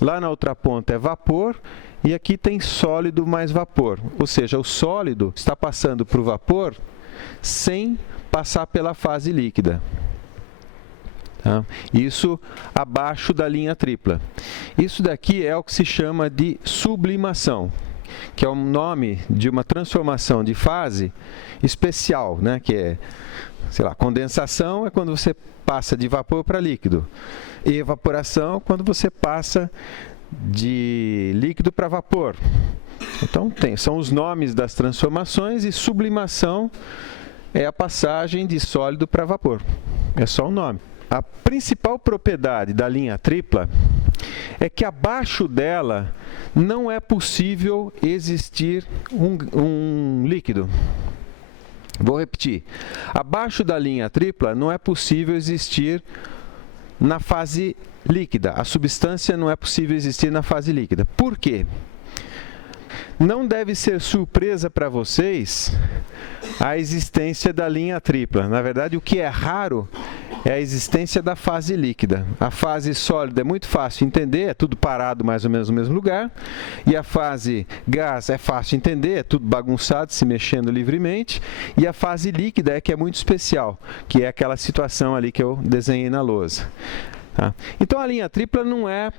lá na outra ponta é vapor e aqui tem sólido mais vapor. Ou seja, o sólido está passando para o vapor sem passar pela fase líquida. Tá? Isso abaixo da linha tripla. Isso daqui é o que se chama de sublimação, que é o nome de uma transformação de fase especial, né? Que é, sei lá, condensação é quando você passa de vapor para líquido. E evaporação é quando você passa de líquido para vapor. Então, são os nomes das transformações, e sublimação é a passagem de sólido para vapor. É só o nome. A principal propriedade da linha tripla é que abaixo dela não é possível existir um líquido. Vou repetir. Abaixo da linha tripla não é possível existir na fase líquida. A substância não é possível existir na fase líquida. Por quê? Não deve ser surpresa para vocês a existência da linha tripla. Na verdade, o que é raro é a existência da fase líquida. A fase sólida é muito fácil de entender, é tudo parado mais ou menos no mesmo lugar. E a fase gás é fácil de entender, é tudo bagunçado, se mexendo livremente. E a fase líquida é que é muito especial, que é aquela situação ali que eu desenhei na lousa. Tá? Então a linha tripla não é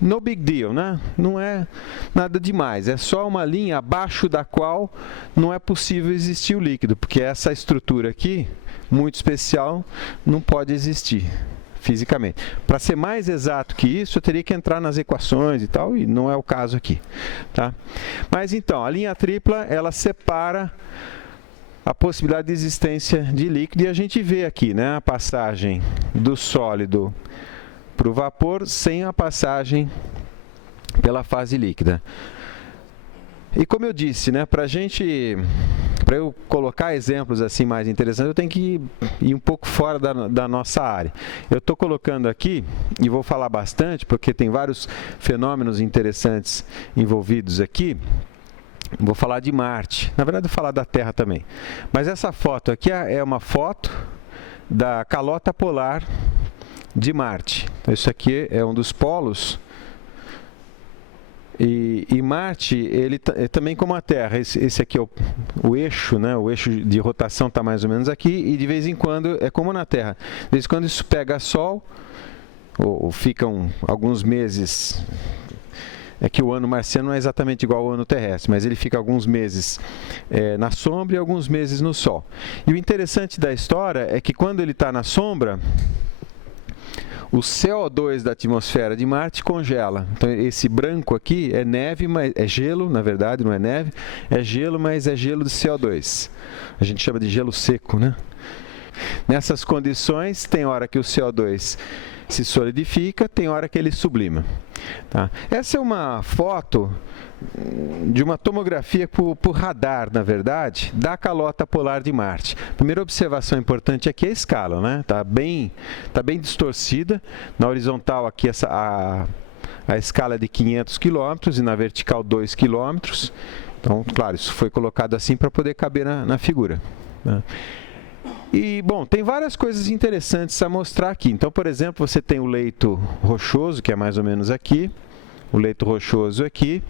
no big deal, né? Não é nada demais, é só uma linha abaixo da qual não é possível existir o líquido, porque essa estrutura aqui, muito especial, não pode existir fisicamente. Para ser mais exato que isso, eu teria que entrar nas equações e tal, e não é o caso aqui. Tá? Mas então, a linha tripla, ela separa a possibilidade de existência de líquido, e a gente vê aqui, né, a passagem do sólido para o vapor sem a passagem pela fase líquida. E como eu disse, né, para eu colocar exemplos assim mais interessantes, eu tenho que ir um pouco fora da nossa área. Eu estou colocando aqui, e vou falar bastante, porque tem vários fenômenos interessantes envolvidos aqui. Vou falar de Marte, na verdade vou falar da Terra também. Mas essa foto aqui é uma foto da calota polar de Marte. Então, isso aqui é um dos polos. E Marte, ele é também como a Terra. Esse aqui é o eixo, né? O eixo de rotação está mais ou menos aqui, e de vez em quando é como na Terra. De vez em quando isso pega Sol, ou ficam alguns meses. É que o ano marciano não é exatamente igual ao ano terrestre, mas ele fica alguns meses na sombra e alguns meses no Sol. E o interessante da história é que quando ele está na sombra, o CO2 da atmosfera de Marte congela. Então, esse branco aqui é neve, mas é gelo, na verdade, não é neve. É gelo, mas é gelo de CO2. A gente chama de gelo seco, né? Nessas condições, tem hora que o CO2 se solidifica, tem hora que ele sublima. Tá? Essa é uma foto de uma tomografia por radar, na verdade, da calota polar de Marte. A primeira observação importante aqui é a escala, né? Tá bem distorcida. Na horizontal aqui a escala é de 500 km e na vertical 2 km. Então, claro, isso foi colocado assim para poder caber na figura, né? E, bom, tem várias coisas interessantes a mostrar aqui. Então, por exemplo, você tem o leito rochoso, que é mais ou menos aqui. O leito rochoso aqui.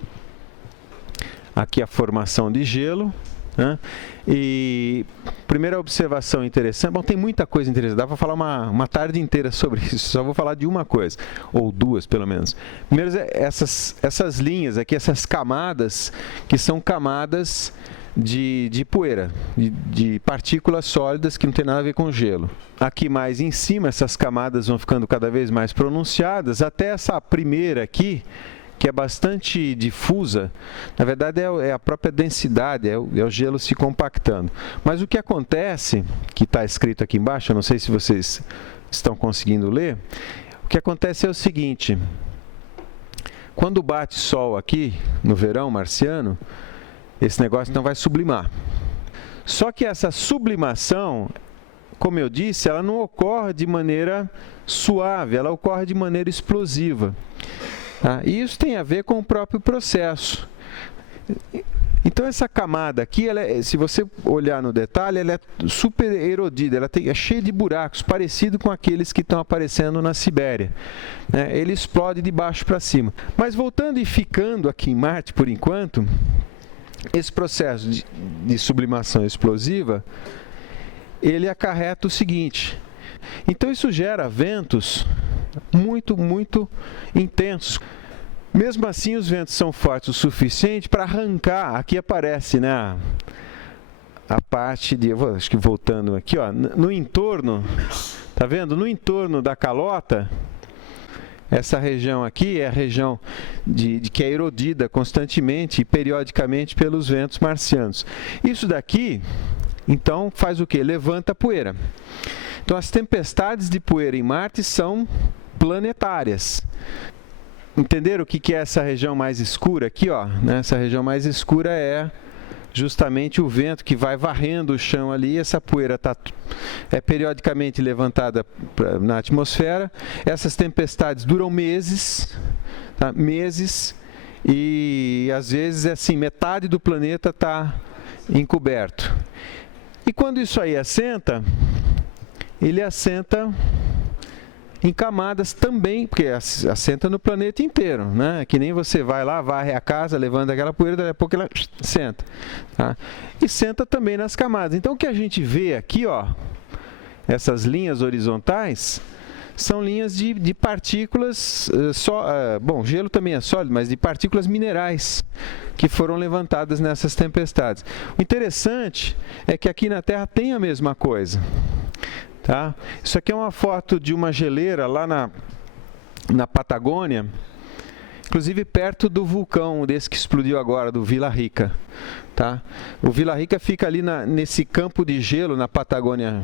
Aqui a formação de gelo, né? E primeira observação interessante, bom, tem muita coisa interessante, dá para falar uma tarde inteira sobre isso, só vou falar de uma coisa, ou duas pelo menos. Primeiro, essas linhas aqui, essas camadas, que são camadas de poeira, de partículas sólidas que não tem nada a ver com gelo. Aqui mais em cima, essas camadas vão ficando cada vez mais pronunciadas, até essa primeira aqui, que é bastante difusa, na verdade é a própria densidade, é o gelo se compactando. Mas o que acontece, que está escrito aqui embaixo, eu não sei se vocês estão conseguindo ler, o que acontece é o seguinte: quando bate sol aqui, no verão marciano, esse negócio não vai sublimar. Só que essa sublimação, como eu disse, ela não ocorre de maneira suave, ela ocorre de maneira explosiva. Tá? E isso tem a ver com o próprio processo. Então essa camada aqui, se você olhar no detalhe, ela é super erodida, é cheia de buracos, parecido com aqueles que estão aparecendo na Sibéria. Né? Ele explode de baixo para cima. Mas voltando e ficando aqui em Marte por enquanto, esse processo de sublimação explosiva, ele acarreta o seguinte: então isso gera ventos muito, muito intensos. Mesmo assim, os ventos são fortes o suficiente para arrancar. Aqui aparece, né, a parte de, acho que voltando aqui, ó, no entorno, tá vendo? No entorno da calota, essa região aqui é a região que é erodida constantemente e periodicamente pelos ventos marcianos. Isso daqui, então, faz o quê? Levanta a poeira. Então, as tempestades de poeira em Marte são planetárias. Entenderam o que é essa região mais escura aqui, ó? Essa região mais escura é justamente o vento que vai varrendo o chão ali. Essa poeira é periodicamente levantada na atmosfera. Essas tempestades duram meses, tá? Meses, e às vezes assim, metade do planeta está encoberto. E quando isso aí assenta, ele assenta em camadas também, porque assenta no planeta inteiro, né? Que nem você vai lá, varre a casa, levanta aquela poeira, daqui a pouco ela senta. Tá? E senta também nas camadas. Então o que a gente vê aqui, ó, essas linhas horizontais, são linhas de partículas, bom, gelo também é sólido, mas de partículas minerais que foram levantadas nessas tempestades. O interessante é que aqui na Terra tem a mesma coisa. Tá? Isso aqui é uma foto de uma geleira lá na Patagônia, inclusive perto do vulcão desse que explodiu agora, do Vila Rica. Tá? O Vila Rica fica ali nesse campo de gelo na Patagônia,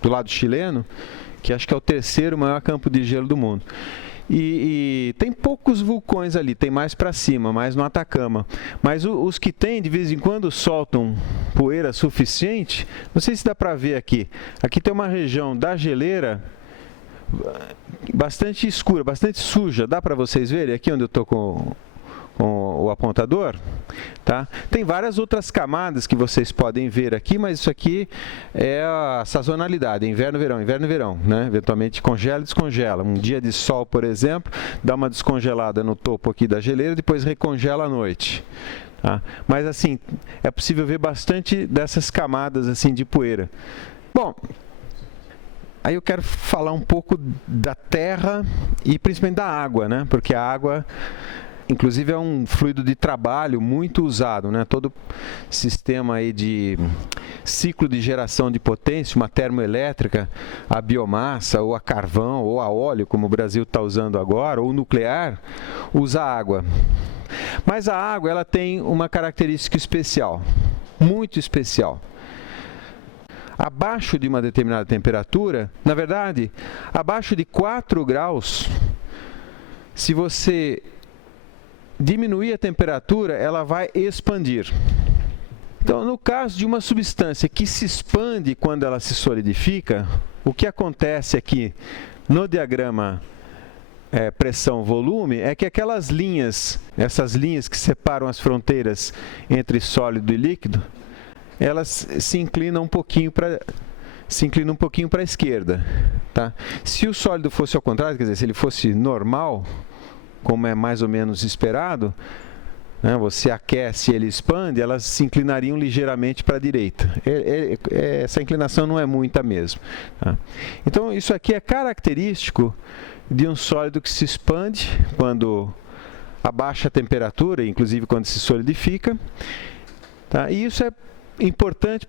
do lado chileno, que acho que é o terceiro maior campo de gelo do mundo. E tem poucos vulcões ali, tem mais para cima, mais no Atacama. Mas os que tem, de vez em quando, soltam poeira suficiente. Não sei se dá para ver aqui. Aqui tem uma região da geleira bastante escura, bastante suja. Dá para vocês verem aqui onde eu estou com o apontador? Tá? Tem várias outras camadas que vocês podem ver aqui, mas isso aqui é a sazonalidade, inverno, verão, né? Eventualmente congela e descongela. Um dia de sol, por exemplo, dá uma descongelada no topo aqui da geleira, depois recongela à noite. Tá? Mas assim, é possível ver bastante dessas camadas assim de poeira. Bom, aí eu quero falar um pouco da terra e principalmente da água, né? Porque a água, inclusive, é um fluido de trabalho muito usado, né? Todo sistema aí de ciclo de geração de potência, uma termoelétrica, a biomassa, ou a carvão, ou a óleo, como o Brasil está usando agora, ou nuclear, usa água. Mas a água, ela tem uma característica especial, muito especial. Abaixo de uma determinada temperatura, na verdade, abaixo de 4 graus, se você diminuir a temperatura, ela vai expandir. Então, no caso de uma substância que se expande quando ela se solidifica, o que acontece aqui no diagrama pressão-volume é que aquelas linhas, essas linhas que separam as fronteiras entre sólido e líquido, elas se inclinam um pouquinho para a esquerda. Tá? Se o sólido fosse ao contrário, quer dizer, se ele fosse normal, como é mais ou menos esperado, né, você aquece e ele expande, elas se inclinariam ligeiramente para a direita. Essa inclinação não é muita mesmo. Tá? Então, isso aqui é característico de um sólido que se expande quando abaixa a temperatura, inclusive quando se solidifica. Tá? E isso é importante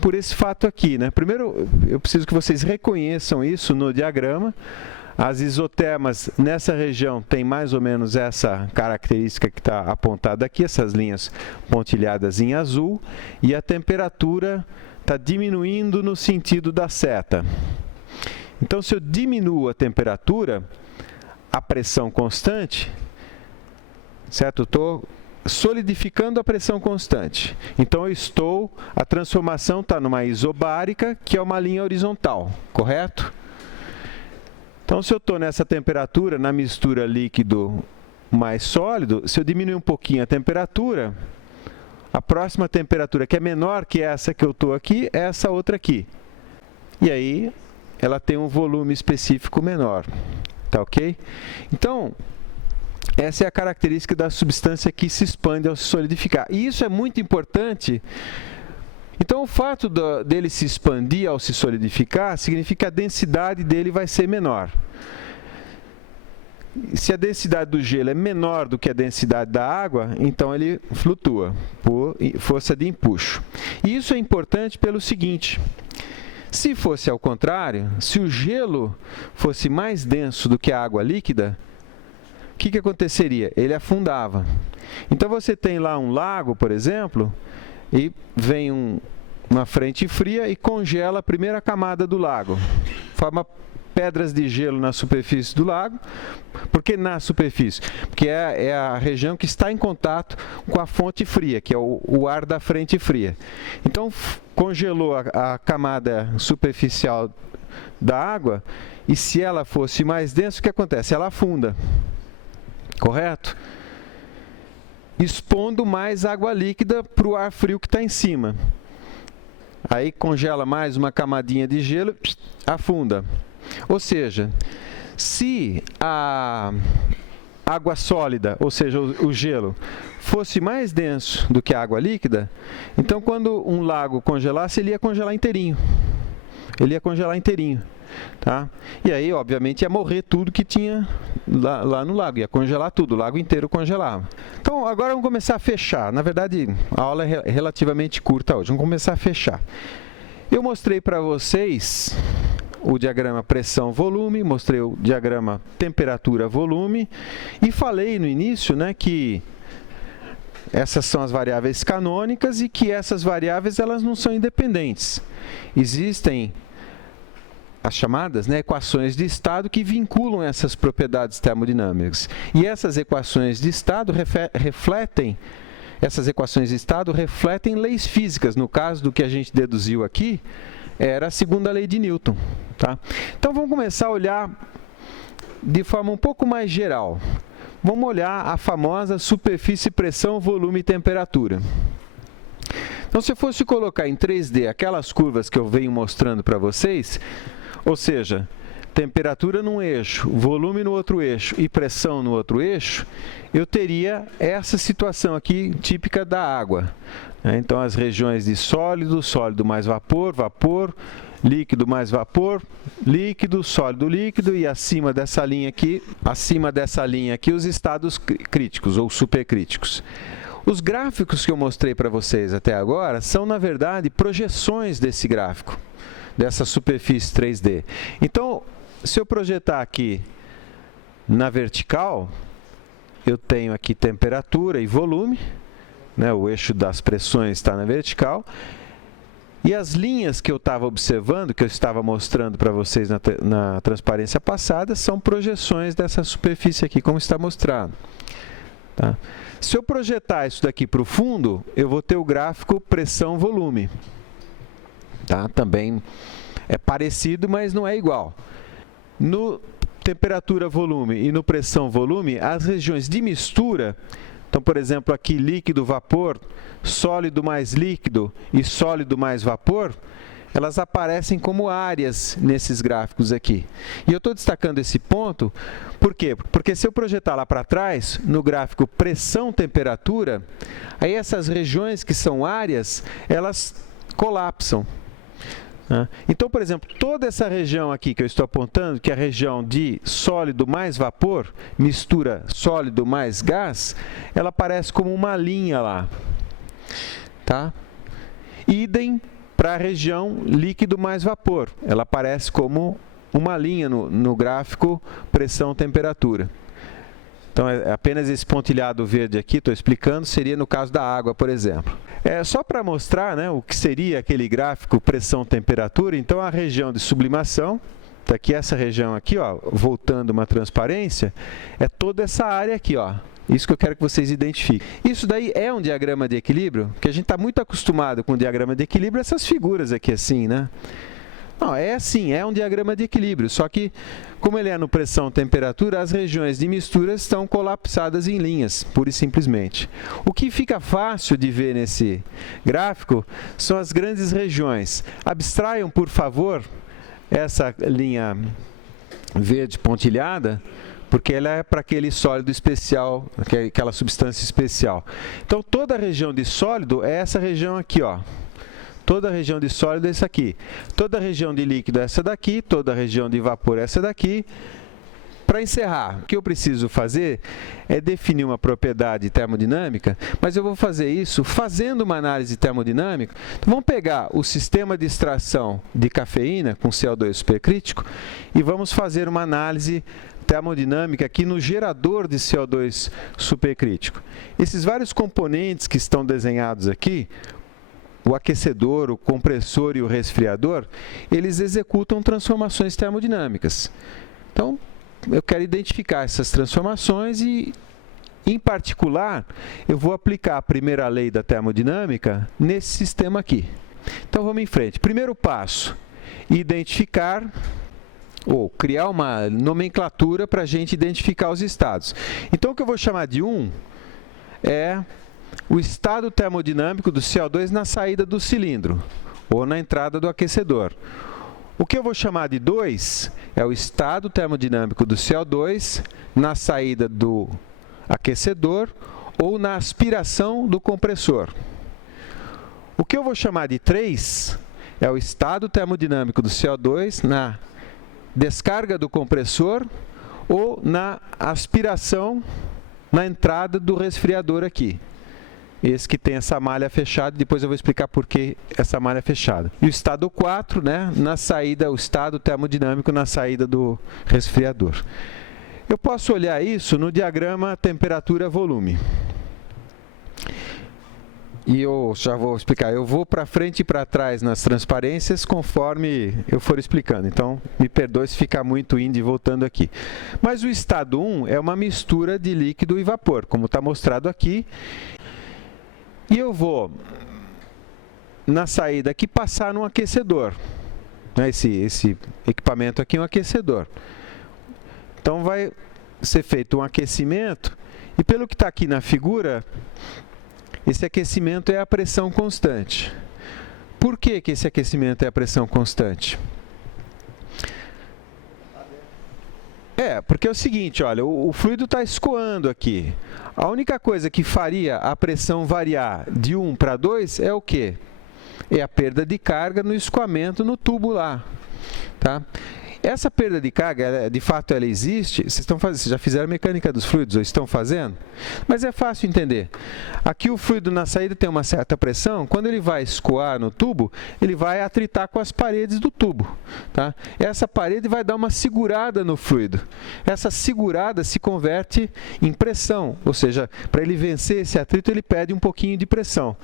por esse fato aqui. Né? Primeiro, eu preciso que vocês reconheçam isso no diagrama. As isotermas nessa região têm mais ou menos essa característica que está apontada aqui, essas linhas pontilhadas em azul, e a temperatura está diminuindo no sentido da seta. Então, se eu diminuo a temperatura, a pressão constante, certo? Eu estou solidificando a pressão constante. Então, a transformação está numa isobárica, que é uma linha horizontal, correto? Então, se eu estou nessa temperatura, na mistura líquido mais sólido, se eu diminuir um pouquinho a temperatura, a próxima temperatura, que é menor que essa que eu estou aqui, é essa outra aqui. E aí, ela tem um volume específico menor. Tá ok? Então, essa é a característica da substância que se expande ao se solidificar. E isso é muito importante. Então, o fato dele se expandir ao se solidificar significa que a densidade dele vai ser menor. Se a densidade do gelo é menor do que a densidade da água, então ele flutua por força de empuxo. E isso é importante pelo seguinte: se fosse ao contrário, se o gelo fosse mais denso do que a água líquida, o que aconteceria? Ele afundava. Então, você tem lá um lago, por exemplo, e vem uma frente fria e congela a primeira camada do lago. Forma pedras de gelo na superfície do lago. Por que na superfície? Porque é a região que está em contato com a fonte fria, que é o ar da frente fria. Então, congelou a camada superficial da água, e se ela fosse mais densa, o que acontece? Ela afunda. Correto? Expondo mais água líquida para o ar frio que está em cima. Aí congela mais uma camadinha de gelo, afunda. Ou seja, se a água sólida, ou seja, o gelo, fosse mais denso do que a água líquida, então quando um lago congelasse, ele ia congelar inteirinho. Ele ia congelar inteirinho. Tá? E aí, obviamente, ia morrer tudo que tinha lá no lago, ia congelar tudo, o lago inteiro congelava. Então, agora vamos começar a fechar. Na verdade, a aula é relativamente curta hoje, vamos começar a fechar. Eu mostrei para vocês o diagrama pressão-volume, mostrei o diagrama temperatura-volume e falei no início, né, que essas são as variáveis canônicas e que essas variáveis elas não são independentes. Existem as chamadas, né, equações de estado que vinculam essas propriedades termodinâmicas. E essas equações de estado refletem leis físicas. No caso do que a gente deduziu aqui, era a segunda lei de Newton. Tá? Então, vamos começar a olhar de forma um pouco mais geral. Vamos olhar a famosa superfície, pressão, volume e temperatura. Então, se eu fosse colocar em 3D aquelas curvas que eu venho mostrando para vocês, ou seja, temperatura num eixo, volume no outro eixo e pressão no outro eixo, eu teria essa situação aqui típica da água. Então, as regiões de sólido, sólido mais vapor, vapor, líquido mais vapor, líquido, sólido, líquido, e acima dessa linha aqui, os estados críticos ou supercríticos. Os gráficos que eu mostrei para vocês até agora são, na verdade, projeções desse gráfico, dessa superfície 3D. Então, se eu projetar aqui na vertical, eu tenho aqui temperatura e volume, né? O eixo das pressões está na vertical, e as linhas que eu estava observando, que eu estava mostrando para vocês na transparência passada, são projeções dessa superfície aqui, como está mostrado. Tá? Se eu projetar isso daqui para o fundo, eu vou ter o gráfico pressão-volume. Tá? Também é parecido, mas não é igual. No temperatura-volume e no pressão-volume, as regiões de mistura, então, por exemplo, aqui líquido-vapor, sólido mais líquido e sólido mais vapor, elas aparecem como áreas nesses gráficos aqui. E eu estou destacando esse ponto, por quê? Porque se eu projetar lá para trás, no gráfico pressão-temperatura, aí essas regiões que são áreas, elas colapsam. Então, por exemplo, toda essa região aqui que eu estou apontando, que é a região de sólido mais vapor, mistura sólido mais gás, ela aparece como uma linha lá. Tá? Idem para a região líquido mais vapor, ela aparece como uma linha no gráfico pressão-temperatura. Então, apenas esse pontilhado verde aqui, estou explicando, seria no caso da água, por exemplo. Só para mostrar, né, o que seria aquele gráfico pressão-temperatura, então a região de sublimação, Está aqui essa região aqui, ó, voltando uma transparência, é toda essa área aqui, ó. Isso que eu quero que vocês identifiquem. Isso daí é um diagrama de equilíbrio, porque a gente está muito acostumado com o diagrama de equilíbrio, essas figuras aqui assim, né? Não, é assim, é um diagrama de equilíbrio, só que, como ele é no pressão-temperatura, as regiões de mistura estão colapsadas em linhas, pura e simplesmente. O que fica fácil de ver nesse gráfico são as grandes regiões. Abstraiam, por favor, essa linha verde pontilhada, porque ela é para aquele sólido especial, aquela substância especial. Então, toda a região de sólido é essa região aqui, ó. Toda a região de sólido é essa aqui. Toda a região de líquido é essa daqui. Toda a região de vapor é essa daqui. Para encerrar, o que eu preciso fazer é definir uma propriedade termodinâmica, mas eu vou fazer isso fazendo uma análise termodinâmica. Então, vamos pegar o sistema de extração de cafeína com CO2 supercrítico e vamos fazer uma análise termodinâmica aqui no gerador de CO2 supercrítico. Esses vários componentes que estão desenhados aqui, o aquecedor, o compressor e o resfriador, eles executam transformações termodinâmicas. Então, eu quero identificar essas transformações e, em particular, eu vou aplicar a primeira lei da termodinâmica nesse sistema aqui. Então, vamos em frente. Primeiro passo, identificar ou criar uma nomenclatura para a gente identificar os estados. Então, o que eu vou chamar de 1 é o estado termodinâmico do CO2 na saída do cilindro ou na entrada do aquecedor. O que eu vou chamar de 2 é o estado termodinâmico do CO2 na saída do aquecedor ou na aspiração do compressor. O que eu vou chamar de 3 é o estado termodinâmico do CO2 na descarga do compressor ou na aspiração na entrada do resfriador aqui. Esse que tem essa malha fechada, depois eu vou explicar por que essa malha é fechada. E o estado 4, né, na saída, o estado termodinâmico na saída do resfriador. Eu posso olhar isso no diagrama temperatura-volume. E eu já vou explicar, eu vou para frente e para trás nas transparências conforme eu for explicando. Então, me perdoe se ficar muito indo e voltando aqui. Mas o estado 1 é uma mistura de líquido e vapor, como está mostrado aqui. E eu vou, na saída aqui, passar num aquecedor. Esse equipamento aqui é um aquecedor. Então, vai ser feito um aquecimento. E pelo que está aqui na figura, esse aquecimento é a pressão constante. Por que que esse aquecimento é a pressão constante? Porque é o seguinte, olha, o fluido está escoando aqui. A única coisa que faria a pressão variar de 1 para 2 é o quê? É a perda de carga no escoamento no tubo lá. Tá? Essa perda de carga, de fato, ela existe. Vocês já fizeram a mecânica dos fluidos, ou estão fazendo? Mas é fácil entender. Aqui o fluido na saída tem uma certa pressão. Quando ele vai escoar no tubo, ele vai atritar com as paredes do tubo. Tá? Essa parede vai dar uma segurada no fluido. Essa segurada se converte em pressão. Ou seja, para ele vencer esse atrito, ele perde um pouquinho de pressão.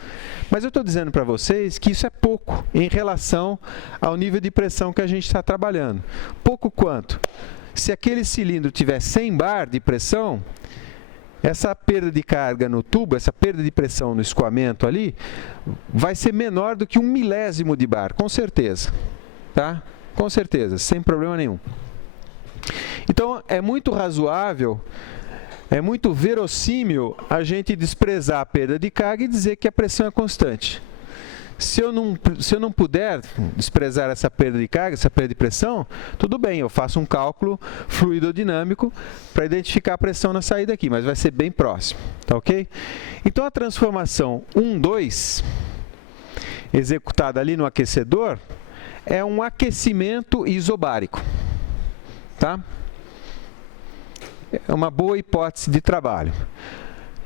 Mas eu estou dizendo para vocês que isso é pouco em relação ao nível de pressão que a gente está trabalhando. Pouco quanto? Se aquele cilindro tiver 100 bar de pressão, essa perda de carga no tubo, essa perda de pressão no escoamento ali, vai ser menor do que 1 milésimo de bar, com certeza. Tá? Com certeza, sem problema nenhum. Então, é muito razoável, é muito verossímil a gente desprezar a perda de carga e dizer que a pressão é constante. Se eu não puder desprezar essa perda de carga, essa perda de pressão, tudo bem, eu faço um cálculo fluidodinâmico para identificar a pressão na saída aqui, mas vai ser bem próximo, tá ok? Então, a transformação 1,2, executada ali no aquecedor, é um aquecimento isobárico, tá? É uma boa hipótese de trabalho.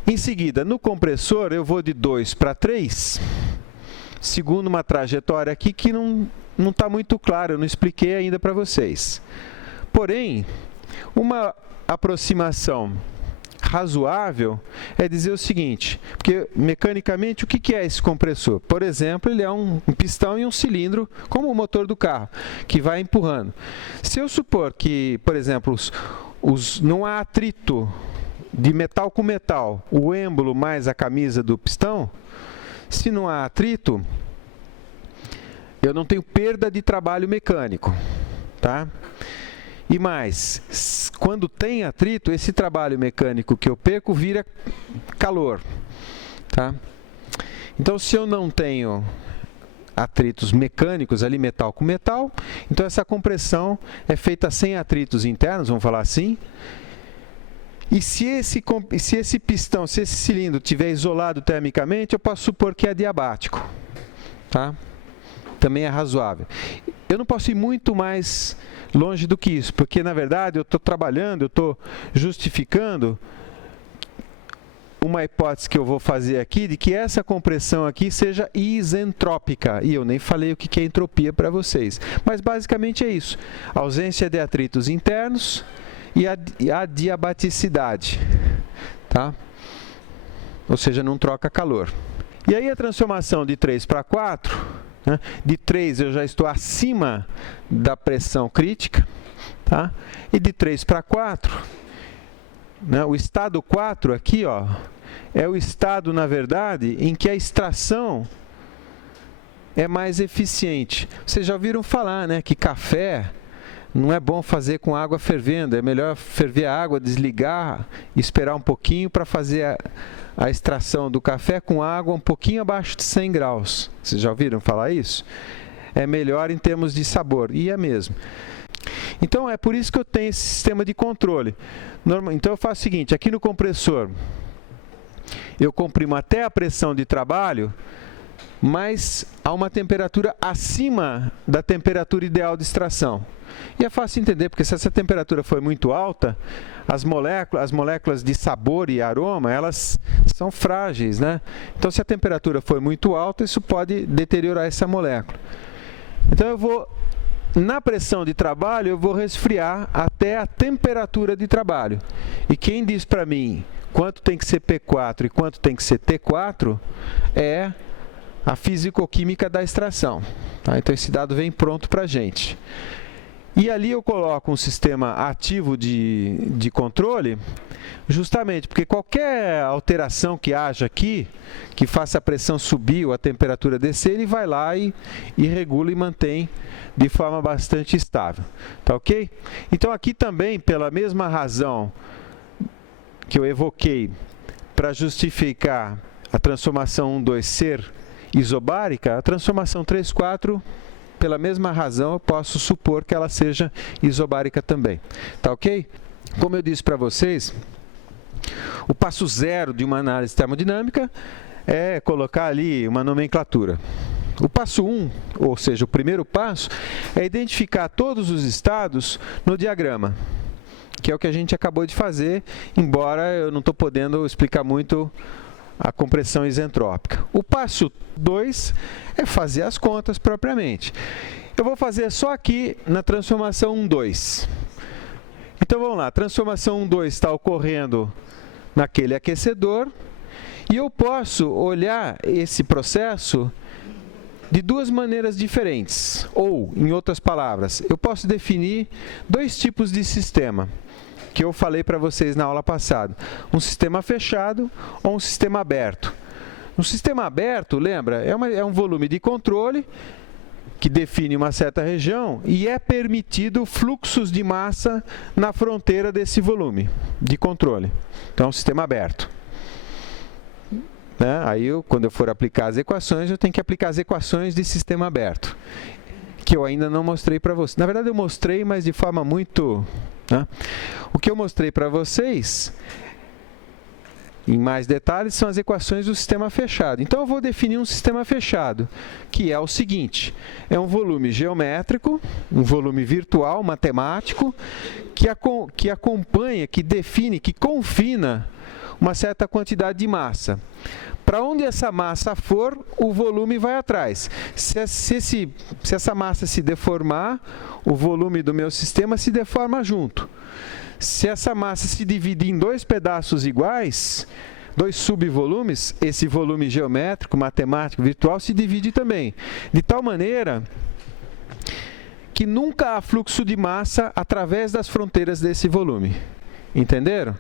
Em seguida, no compressor, eu vou de 2 para 3, segundo uma trajetória aqui que não está muito clara, eu não expliquei ainda para vocês. Porém, uma aproximação razoável é dizer o seguinte, porque mecanicamente o que é esse compressor? Por exemplo, ele é um pistão e um cilindro, como o motor do carro, que vai empurrando. Se eu supor que, por exemplo, não há atrito de metal com metal, o êmbolo mais a camisa do pistão, se não há atrito, eu não tenho perda de trabalho mecânico, tá? E mais, quando tem atrito, esse trabalho mecânico que eu perco vira calor, tá? Então, se eu não tenho atritos mecânicos ali, metal com metal, então essa compressão é feita sem atritos internos, vamos falar assim. E se esse pistão, se esse cilindro estiver isolado termicamente, eu posso supor que é adiabático, tá? Também é razoável. Eu não posso ir muito mais longe do que isso, porque, na verdade, eu estou trabalhando, eu estou justificando uma hipótese que eu vou fazer aqui, de que essa compressão aqui seja isentrópica. E eu nem falei o que é entropia para vocês. Mas, basicamente, é isso. Ausência de atritos internos e a adiabaticidade, tá? Ou seja, não troca calor. E aí a transformação de 3 para 4, né? De 3 eu já estou acima da pressão crítica, tá? E de 3 para 4, né? O estado 4 aqui, ó, é o estado, na verdade, em que a extração é mais eficiente. Vocês já ouviram falar, né, que café não é bom fazer com água fervendo, é melhor ferver a água, desligar e esperar um pouquinho para fazer a extração do café com água um pouquinho abaixo de 100 graus. Vocês já ouviram falar isso? É melhor em termos de sabor, e é mesmo. Então, é por isso que eu tenho esse sistema de controle. Então, eu faço o seguinte, aqui no compressor, eu comprimo até a pressão de trabalho, mas a uma temperatura acima da temperatura ideal de extração. E é fácil entender, porque se essa temperatura for muito alta, as moléculas de sabor e aroma, elas são frágeis, né? Então, se a temperatura for muito alta, isso pode deteriorar essa molécula. Então, na pressão de trabalho, eu vou resfriar até a temperatura de trabalho. E quem diz para mim quanto tem que ser P4 e quanto tem que ser T4 é a fisicoquímica da extração, tá? Então, esse dado vem pronto para a gente. E ali eu coloco um sistema ativo de controle, justamente porque qualquer alteração que haja aqui, que faça a pressão subir ou a temperatura descer, ele vai lá e regula e mantém de forma bastante estável. Tá ok? Então aqui também, pela mesma razão que eu evoquei para justificar a transformação 1,2 ser isobárica, a transformação 3,4, pela mesma razão, eu posso supor que ela seja isobárica também. Tá ok? Como eu disse para vocês, o passo zero de uma análise termodinâmica é colocar ali uma nomenclatura. O passo 1, ou seja, o primeiro passo, é identificar todos os estados no diagrama, que é o que a gente acabou de fazer, embora eu não estou podendo explicar muito a compressão isentrópica. O passo 2 é fazer as contas propriamente. Eu vou fazer só aqui na transformação 1,2. Então vamos lá, a transformação 1,2 está ocorrendo naquele aquecedor e eu posso olhar esse processo de duas maneiras diferentes. Ou, em outras palavras, eu posso definir dois tipos de sistema que eu falei para vocês na aula passada. Um sistema fechado ou um sistema aberto. Um sistema aberto, lembra, é um volume de controle que define uma certa região e é permitido fluxos de massa na fronteira desse volume de controle. Então, é um sistema aberto. Né? Aí, quando eu for aplicar as equações, eu tenho que aplicar as equações de sistema aberto, que eu ainda não mostrei para vocês. Na verdade, eu mostrei, mas de forma muito... Né? O que eu mostrei para vocês, em mais detalhes, são as equações do sistema fechado. Então, eu vou definir um sistema fechado, que é o seguinte: é um volume geométrico, um volume virtual, matemático, que acompanha, que define, que confina uma certa quantidade de massa. Para onde essa massa for, o volume vai atrás. Se essa massa se deformar, o volume do meu sistema se deforma junto. Se essa massa se dividir em dois pedaços iguais, dois subvolumes, esse volume geométrico, matemático, virtual, se divide também. De tal maneira que nunca há fluxo de massa através das fronteiras desse volume. Entenderam?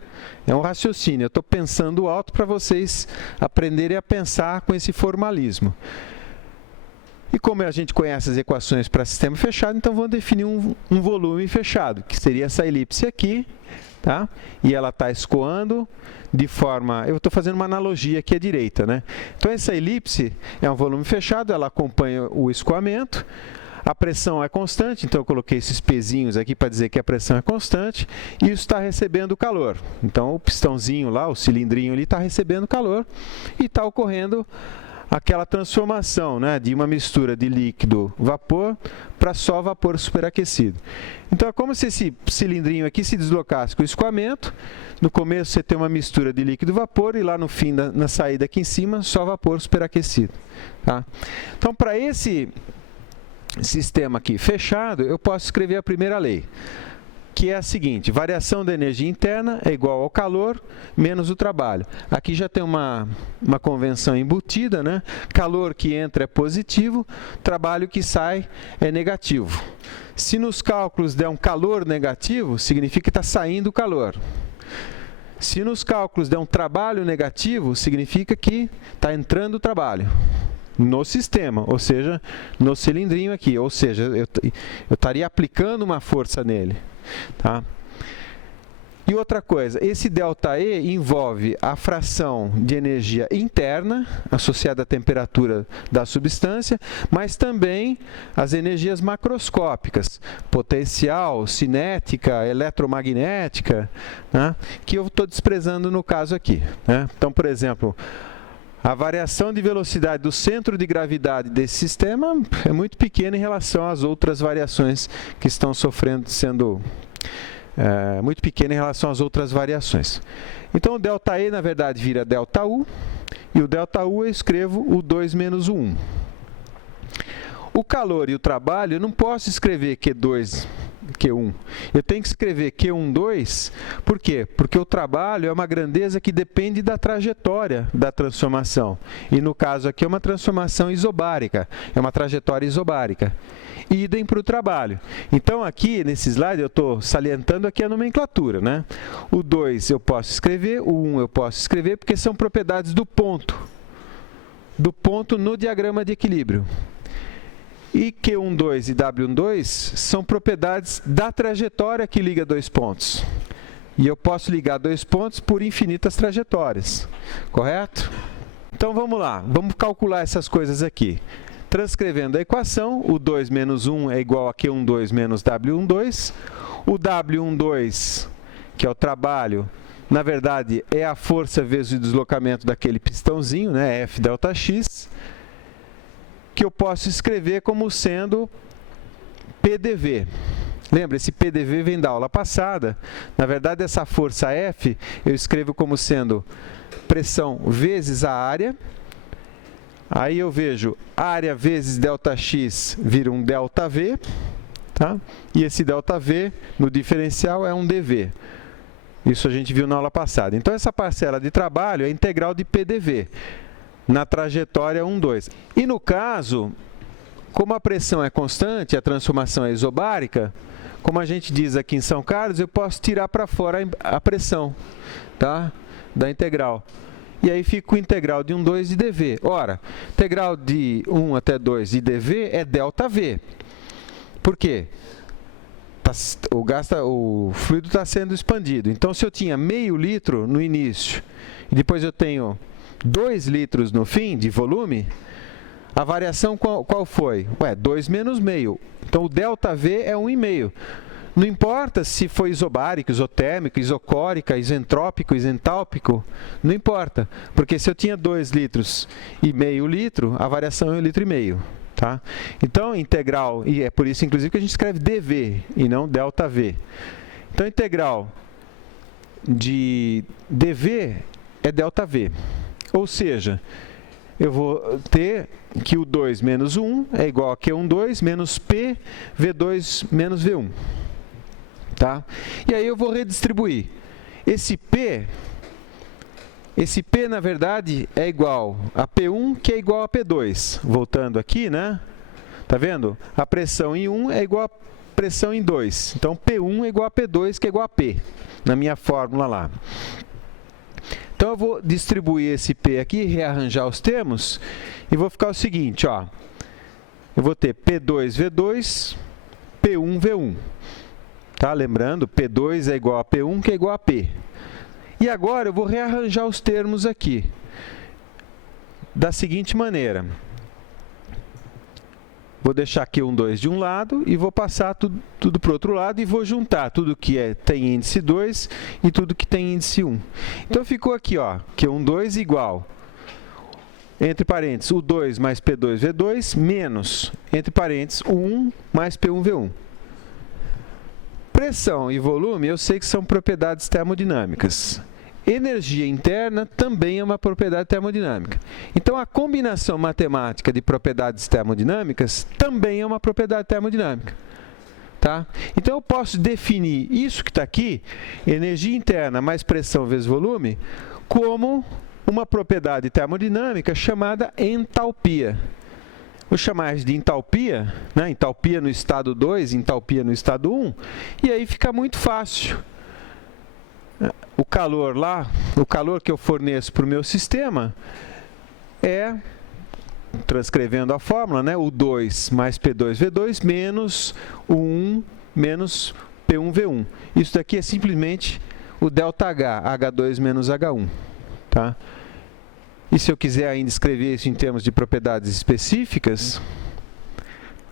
É um raciocínio. Eu estou pensando alto para vocês aprenderem a pensar com esse formalismo. E como a gente conhece as equações para sistema fechado, então vamos definir um volume fechado, que seria essa elipse aqui, tá? E ela está escoando de forma... Eu estou fazendo uma analogia aqui à direita, né? Então essa elipse é um volume fechado, ela acompanha o escoamento. A pressão é constante, então eu coloquei esses pezinhos aqui para dizer que a pressão é constante, e isso está recebendo calor. Então o pistãozinho lá, o cilindrinho ali, está recebendo calor e está ocorrendo aquela transformação, né, de uma mistura de líquido-vapor para só vapor superaquecido. Então é como se esse cilindrinho aqui se deslocasse com o escoamento. No começo você tem uma mistura de líquido-vapor e lá no fim, na saída aqui em cima, só vapor superaquecido. Tá? Então para esse sistema aqui fechado, eu posso escrever a primeira lei, que é a seguinte: variação da energia interna é igual ao calor menos o trabalho. Aqui já tem uma convenção embutida, né? Calor que entra é positivo, trabalho que sai é negativo. Se nos cálculos der um calor negativo, significa que está saindo calor. Se nos cálculos der um trabalho negativo, significa que está entrando trabalho no sistema, ou seja, no cilindrinho aqui, ou seja, eu estaria aplicando uma força nele, tá? E outra coisa, esse ΔE envolve a fração de energia interna, associada à temperatura da substância, mas também as energias macroscópicas, potencial, cinética, eletromagnética, né, que eu estou desprezando no caso aqui, né? Então, por exemplo, a variação de velocidade do centro de gravidade desse sistema é muito pequena em relação às outras variações que estão sendo muito pequena em relação às outras variações. Então o ΔE na verdade vira ΔU, e o ΔU eu escrevo o 2 menos o 1. O calor e o trabalho eu não posso escrever Q2, Q1. Eu tenho que escrever Q12, por quê? Porque o trabalho é uma grandeza que depende da trajetória da transformação. E no caso aqui é uma transformação isobárica, é uma trajetória isobárica. Idem para o trabalho. Então aqui nesse slide eu estou salientando aqui a nomenclatura, né? O 2 eu posso escrever, o 1 eu posso escrever, porque são propriedades do ponto no diagrama de equilíbrio. E Q12 e W12 são propriedades da trajetória que liga dois pontos. E eu posso ligar dois pontos por infinitas trajetórias, correto? Então vamos lá, vamos calcular essas coisas aqui. Transcrevendo a equação, o 2 menos 1 é igual a Q12 menos W12. O W12, que é o trabalho, na verdade é a força vezes o deslocamento daquele pistãozinho, né, F ΔX, que eu posso escrever como sendo PDV. Lembra, esse PDV vem da aula passada. Na verdade, essa força F eu escrevo como sendo pressão vezes a área. Aí eu vejo área vezes ΔX vira um ΔV, tá? E esse ΔV no diferencial é um dV. Isso a gente viu na aula passada. Então, essa parcela de trabalho é integral de PDV na trajetória 1, 2. E no caso, como a pressão é constante, a transformação é isobárica, como a gente diz aqui em São Carlos, eu posso tirar para fora a pressão, tá? Da integral. E aí fica o integral de 1, 2 de dV. Ora, integral de 1 até 2 de dV é ΔV. Por quê? O fluido está sendo expandido. Então, se eu tinha meio litro no início e depois eu tenho 2 litros no fim de volume, a variação qual foi? 2 menos meio. Então, o ΔV é 1,5. Não importa se foi isobárico, isotérmico, isocórica, isentrópico, isentálpico, não importa. Porque se eu tinha 2 litros e meio litro, a variação é 1,5 litro. Tá? Então, integral, e é por isso, inclusive, que a gente escreve dV e não ΔV. Então, integral de dV é ΔV. Ou seja, eu vou ter que o 2 menos 1 é igual a Q12 menos P V2 menos V1. Tá? E aí eu vou redistribuir. Esse P, na verdade, é igual a P1, que é igual a P2. Voltando aqui, né? Tá vendo? A pressão em 1 é igual a pressão em 2. Então, P1 é igual a P2, que é igual a P, na minha fórmula lá. Então, eu vou distribuir esse P aqui, rearranjar os termos, e vou ficar o seguinte, ó. Eu vou ter P2V2, P1V1. Tá? Lembrando, P2 é igual a P1, que é igual a P. E agora eu vou rearranjar os termos aqui, da seguinte maneira. Vou deixar aqui um 2 de um lado e vou passar tudo para o outro lado e vou juntar tudo que tem índice 2 e tudo que tem índice 1. Então ficou aqui, ó, Q12 igual, entre parênteses, o 2 mais P2V2 menos, entre parênteses, o 1 mais P1V1. Pressão e volume eu sei que são propriedades termodinâmicas. Energia interna também é uma propriedade termodinâmica. Então, a combinação matemática de propriedades termodinâmicas também é uma propriedade termodinâmica. Tá? Então, eu posso definir isso que está aqui, energia interna mais pressão vezes volume, como uma propriedade termodinâmica chamada entalpia. Vou chamar de entalpia, né? Entalpia no estado 2, entalpia no estado 1, e aí fica muito fácil. O calor lá, o calor que eu forneço para o meu sistema é, transcrevendo a fórmula, né, o 2 mais P2V2 menos o 1 menos P1V1. Isso daqui é simplesmente o ΔH, H2 menos H1. Tá? E se eu quiser ainda escrever isso em termos de propriedades específicas,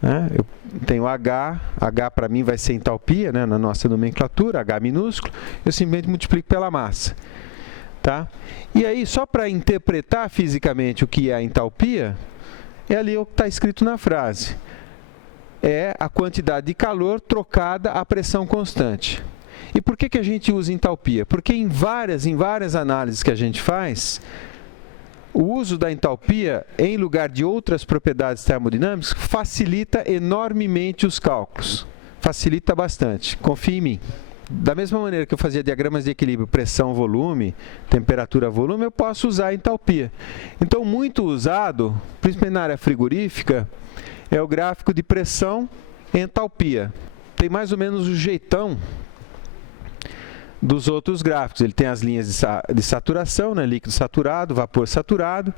né, eu tenho H para mim vai ser entalpia, né, na nossa nomenclatura, H minúsculo, eu simplesmente multiplico pela massa. Tá? E aí, só para interpretar fisicamente o que é a entalpia, é ali o que está escrito na frase. É a quantidade de calor trocada à pressão constante. E por que a gente usa entalpia? Porque em várias análises que a gente faz, o uso da entalpia, em lugar de outras propriedades termodinâmicas, facilita enormemente os cálculos. Facilita bastante. Confie em mim. Da mesma maneira que eu fazia diagramas de equilíbrio pressão-volume, temperatura-volume, eu posso usar a entalpia. Então, muito usado, principalmente na área frigorífica, é o gráfico de pressão-entalpia. Tem mais ou menos o jeitão dos outros gráficos. Ele tem as linhas de saturação, né? Líquido saturado, vapor saturado.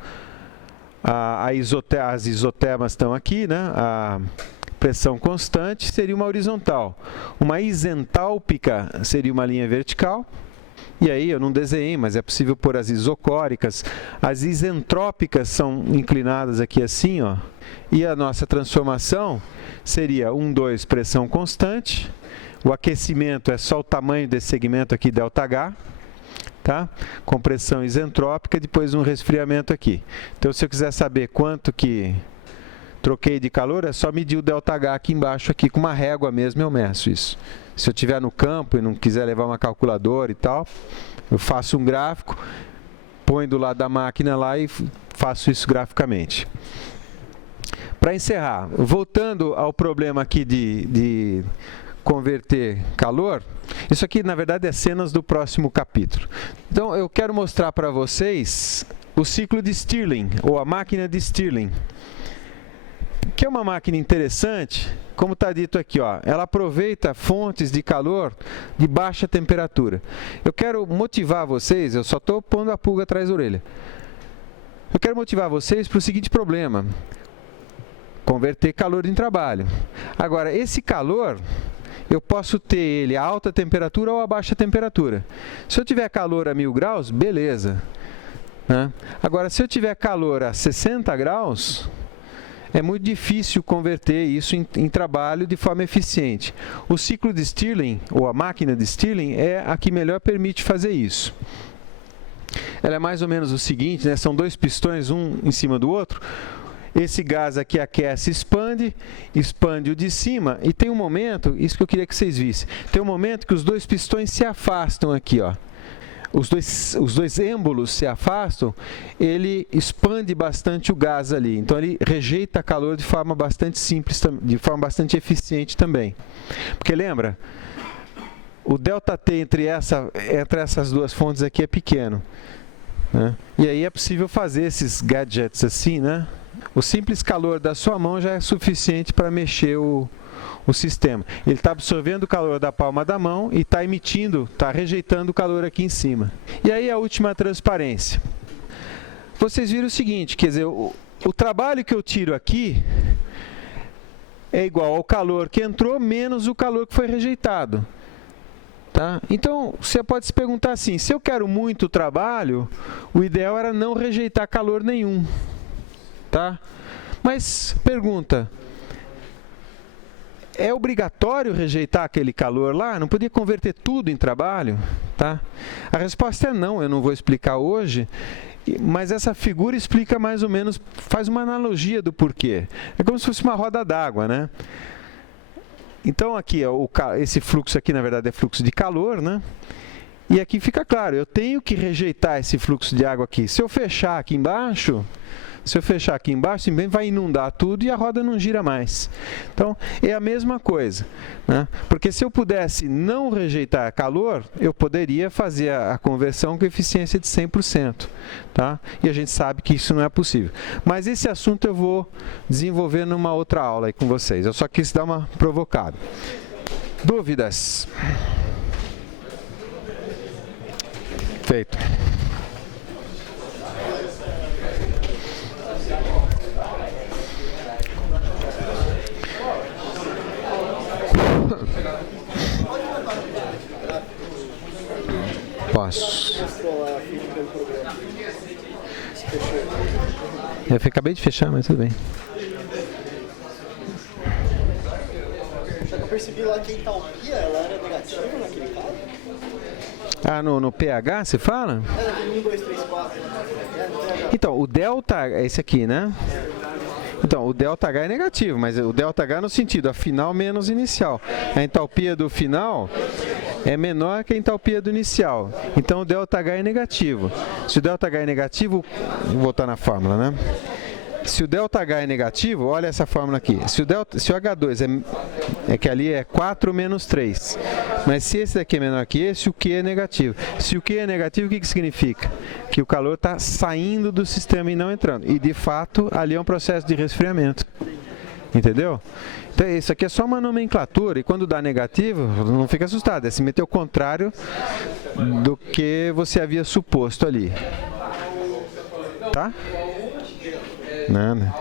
As isotermas estão aqui, né? A pressão constante seria uma horizontal. Uma isentálpica seria uma linha vertical. E aí eu não desenhei, mas é possível pôr as isocóricas. As isentrópicas são inclinadas aqui assim, ó. E a nossa transformação seria 1, 2, pressão constante. O aquecimento é só o tamanho desse segmento aqui, ΔH, tá? Com pressão isentrópica, depois um resfriamento aqui. Então, se eu quiser saber quanto que troquei de calor, é só medir o ΔH aqui embaixo, aqui, com uma régua mesmo, eu meço isso. Se eu estiver no campo e não quiser levar uma calculadora e tal, eu faço um gráfico, ponho do lado da máquina lá e faço isso graficamente. Para encerrar, voltando ao problema aqui de converter calor, isso aqui na verdade é cenas do próximo capítulo. Então eu quero mostrar para vocês o ciclo de Stirling, ou a máquina de Stirling, que é uma máquina interessante, como está dito aqui, ó, ela aproveita fontes de calor de baixa temperatura. Eu quero motivar vocês, eu só estou pondo a pulga atrás da orelha, eu quero motivar vocês para o seguinte problema: converter calor em trabalho. Agora, esse calor, eu posso ter ele a alta temperatura ou a baixa temperatura. Se eu tiver calor a 1000 graus, beleza. Né? Agora, se eu tiver calor a 60 graus, é muito difícil converter isso em trabalho de forma eficiente. O ciclo de Stirling, ou a máquina de Stirling, é a que melhor permite fazer isso. Ela é mais ou menos o seguinte, né? São dois pistões, um em cima do outro. Esse gás aqui aquece e expande o de cima, e tem um momento, isso que eu queria que vocês vissem, tem um momento que os dois pistões se afastam aqui, ó. Os dois êmbolos se afastam, ele expande bastante o gás ali, então ele rejeita calor de forma bastante simples, de forma bastante eficiente também. Porque lembra, o ΔT entre essas duas fontes aqui é pequeno, né? E aí é possível fazer esses gadgets assim, né? O simples calor da sua mão já é suficiente para mexer o sistema. Ele está absorvendo o calor da palma da mão e está emitindo, está rejeitando o calor aqui em cima. E aí a última transparência. Vocês viram o seguinte, quer dizer, o trabalho que eu tiro aqui é igual ao calor que entrou menos o calor que foi rejeitado. Tá? Então, você pode se perguntar assim, se eu quero muito trabalho, o ideal era não rejeitar calor nenhum. Tá? Mas, pergunta, é obrigatório rejeitar aquele calor lá? Não podia converter tudo em trabalho? Tá? A resposta é não, eu não vou explicar hoje, mas essa figura explica mais ou menos, faz uma analogia do porquê. É como se fosse uma roda d'água, né? Então aqui, esse fluxo aqui na verdade é fluxo de calor, né? E aqui fica claro, eu tenho que rejeitar esse fluxo de água aqui. Se eu fechar aqui embaixo, simplesmente vai inundar tudo e a roda não gira mais. Então, é a mesma coisa, né? Porque se eu pudesse não rejeitar calor, eu poderia fazer a conversão com eficiência de 100%. Tá? E a gente sabe que isso não é possível. Mas esse assunto eu vou desenvolver numa outra aula aí com vocês. Eu só quis dar uma provocada. Dúvidas? Feito. Posso. Eu acabei de fechar, mas tudo bem. Eu percebi lá que a entalpia ela era negativa naquele caso. Ah, no pH você fala? Ela tem 1, 2, 3, 4. Então, o delta é esse aqui, né? Então, o ΔH é negativo, mas o ΔH no sentido, a final menos inicial. A entalpia do final é menor que a entalpia do inicial. Então, o ΔH é negativo. Se o ΔH é negativo, vou voltar na fórmula, né? Se o ΔH é negativo, olha essa fórmula aqui. Se o H2 é que ali é 4 menos 3. Mas se esse daqui é menor que esse, o Q é negativo. Se o Q é negativo, o que significa? Que o calor está saindo do sistema e não entrando. E, de fato, ali é um processo de resfriamento. Entendeu? Então, isso aqui é só uma nomenclatura. E quando dá negativo, não fica assustado. É se meter o contrário do que você havia suposto ali. Tá? Nada.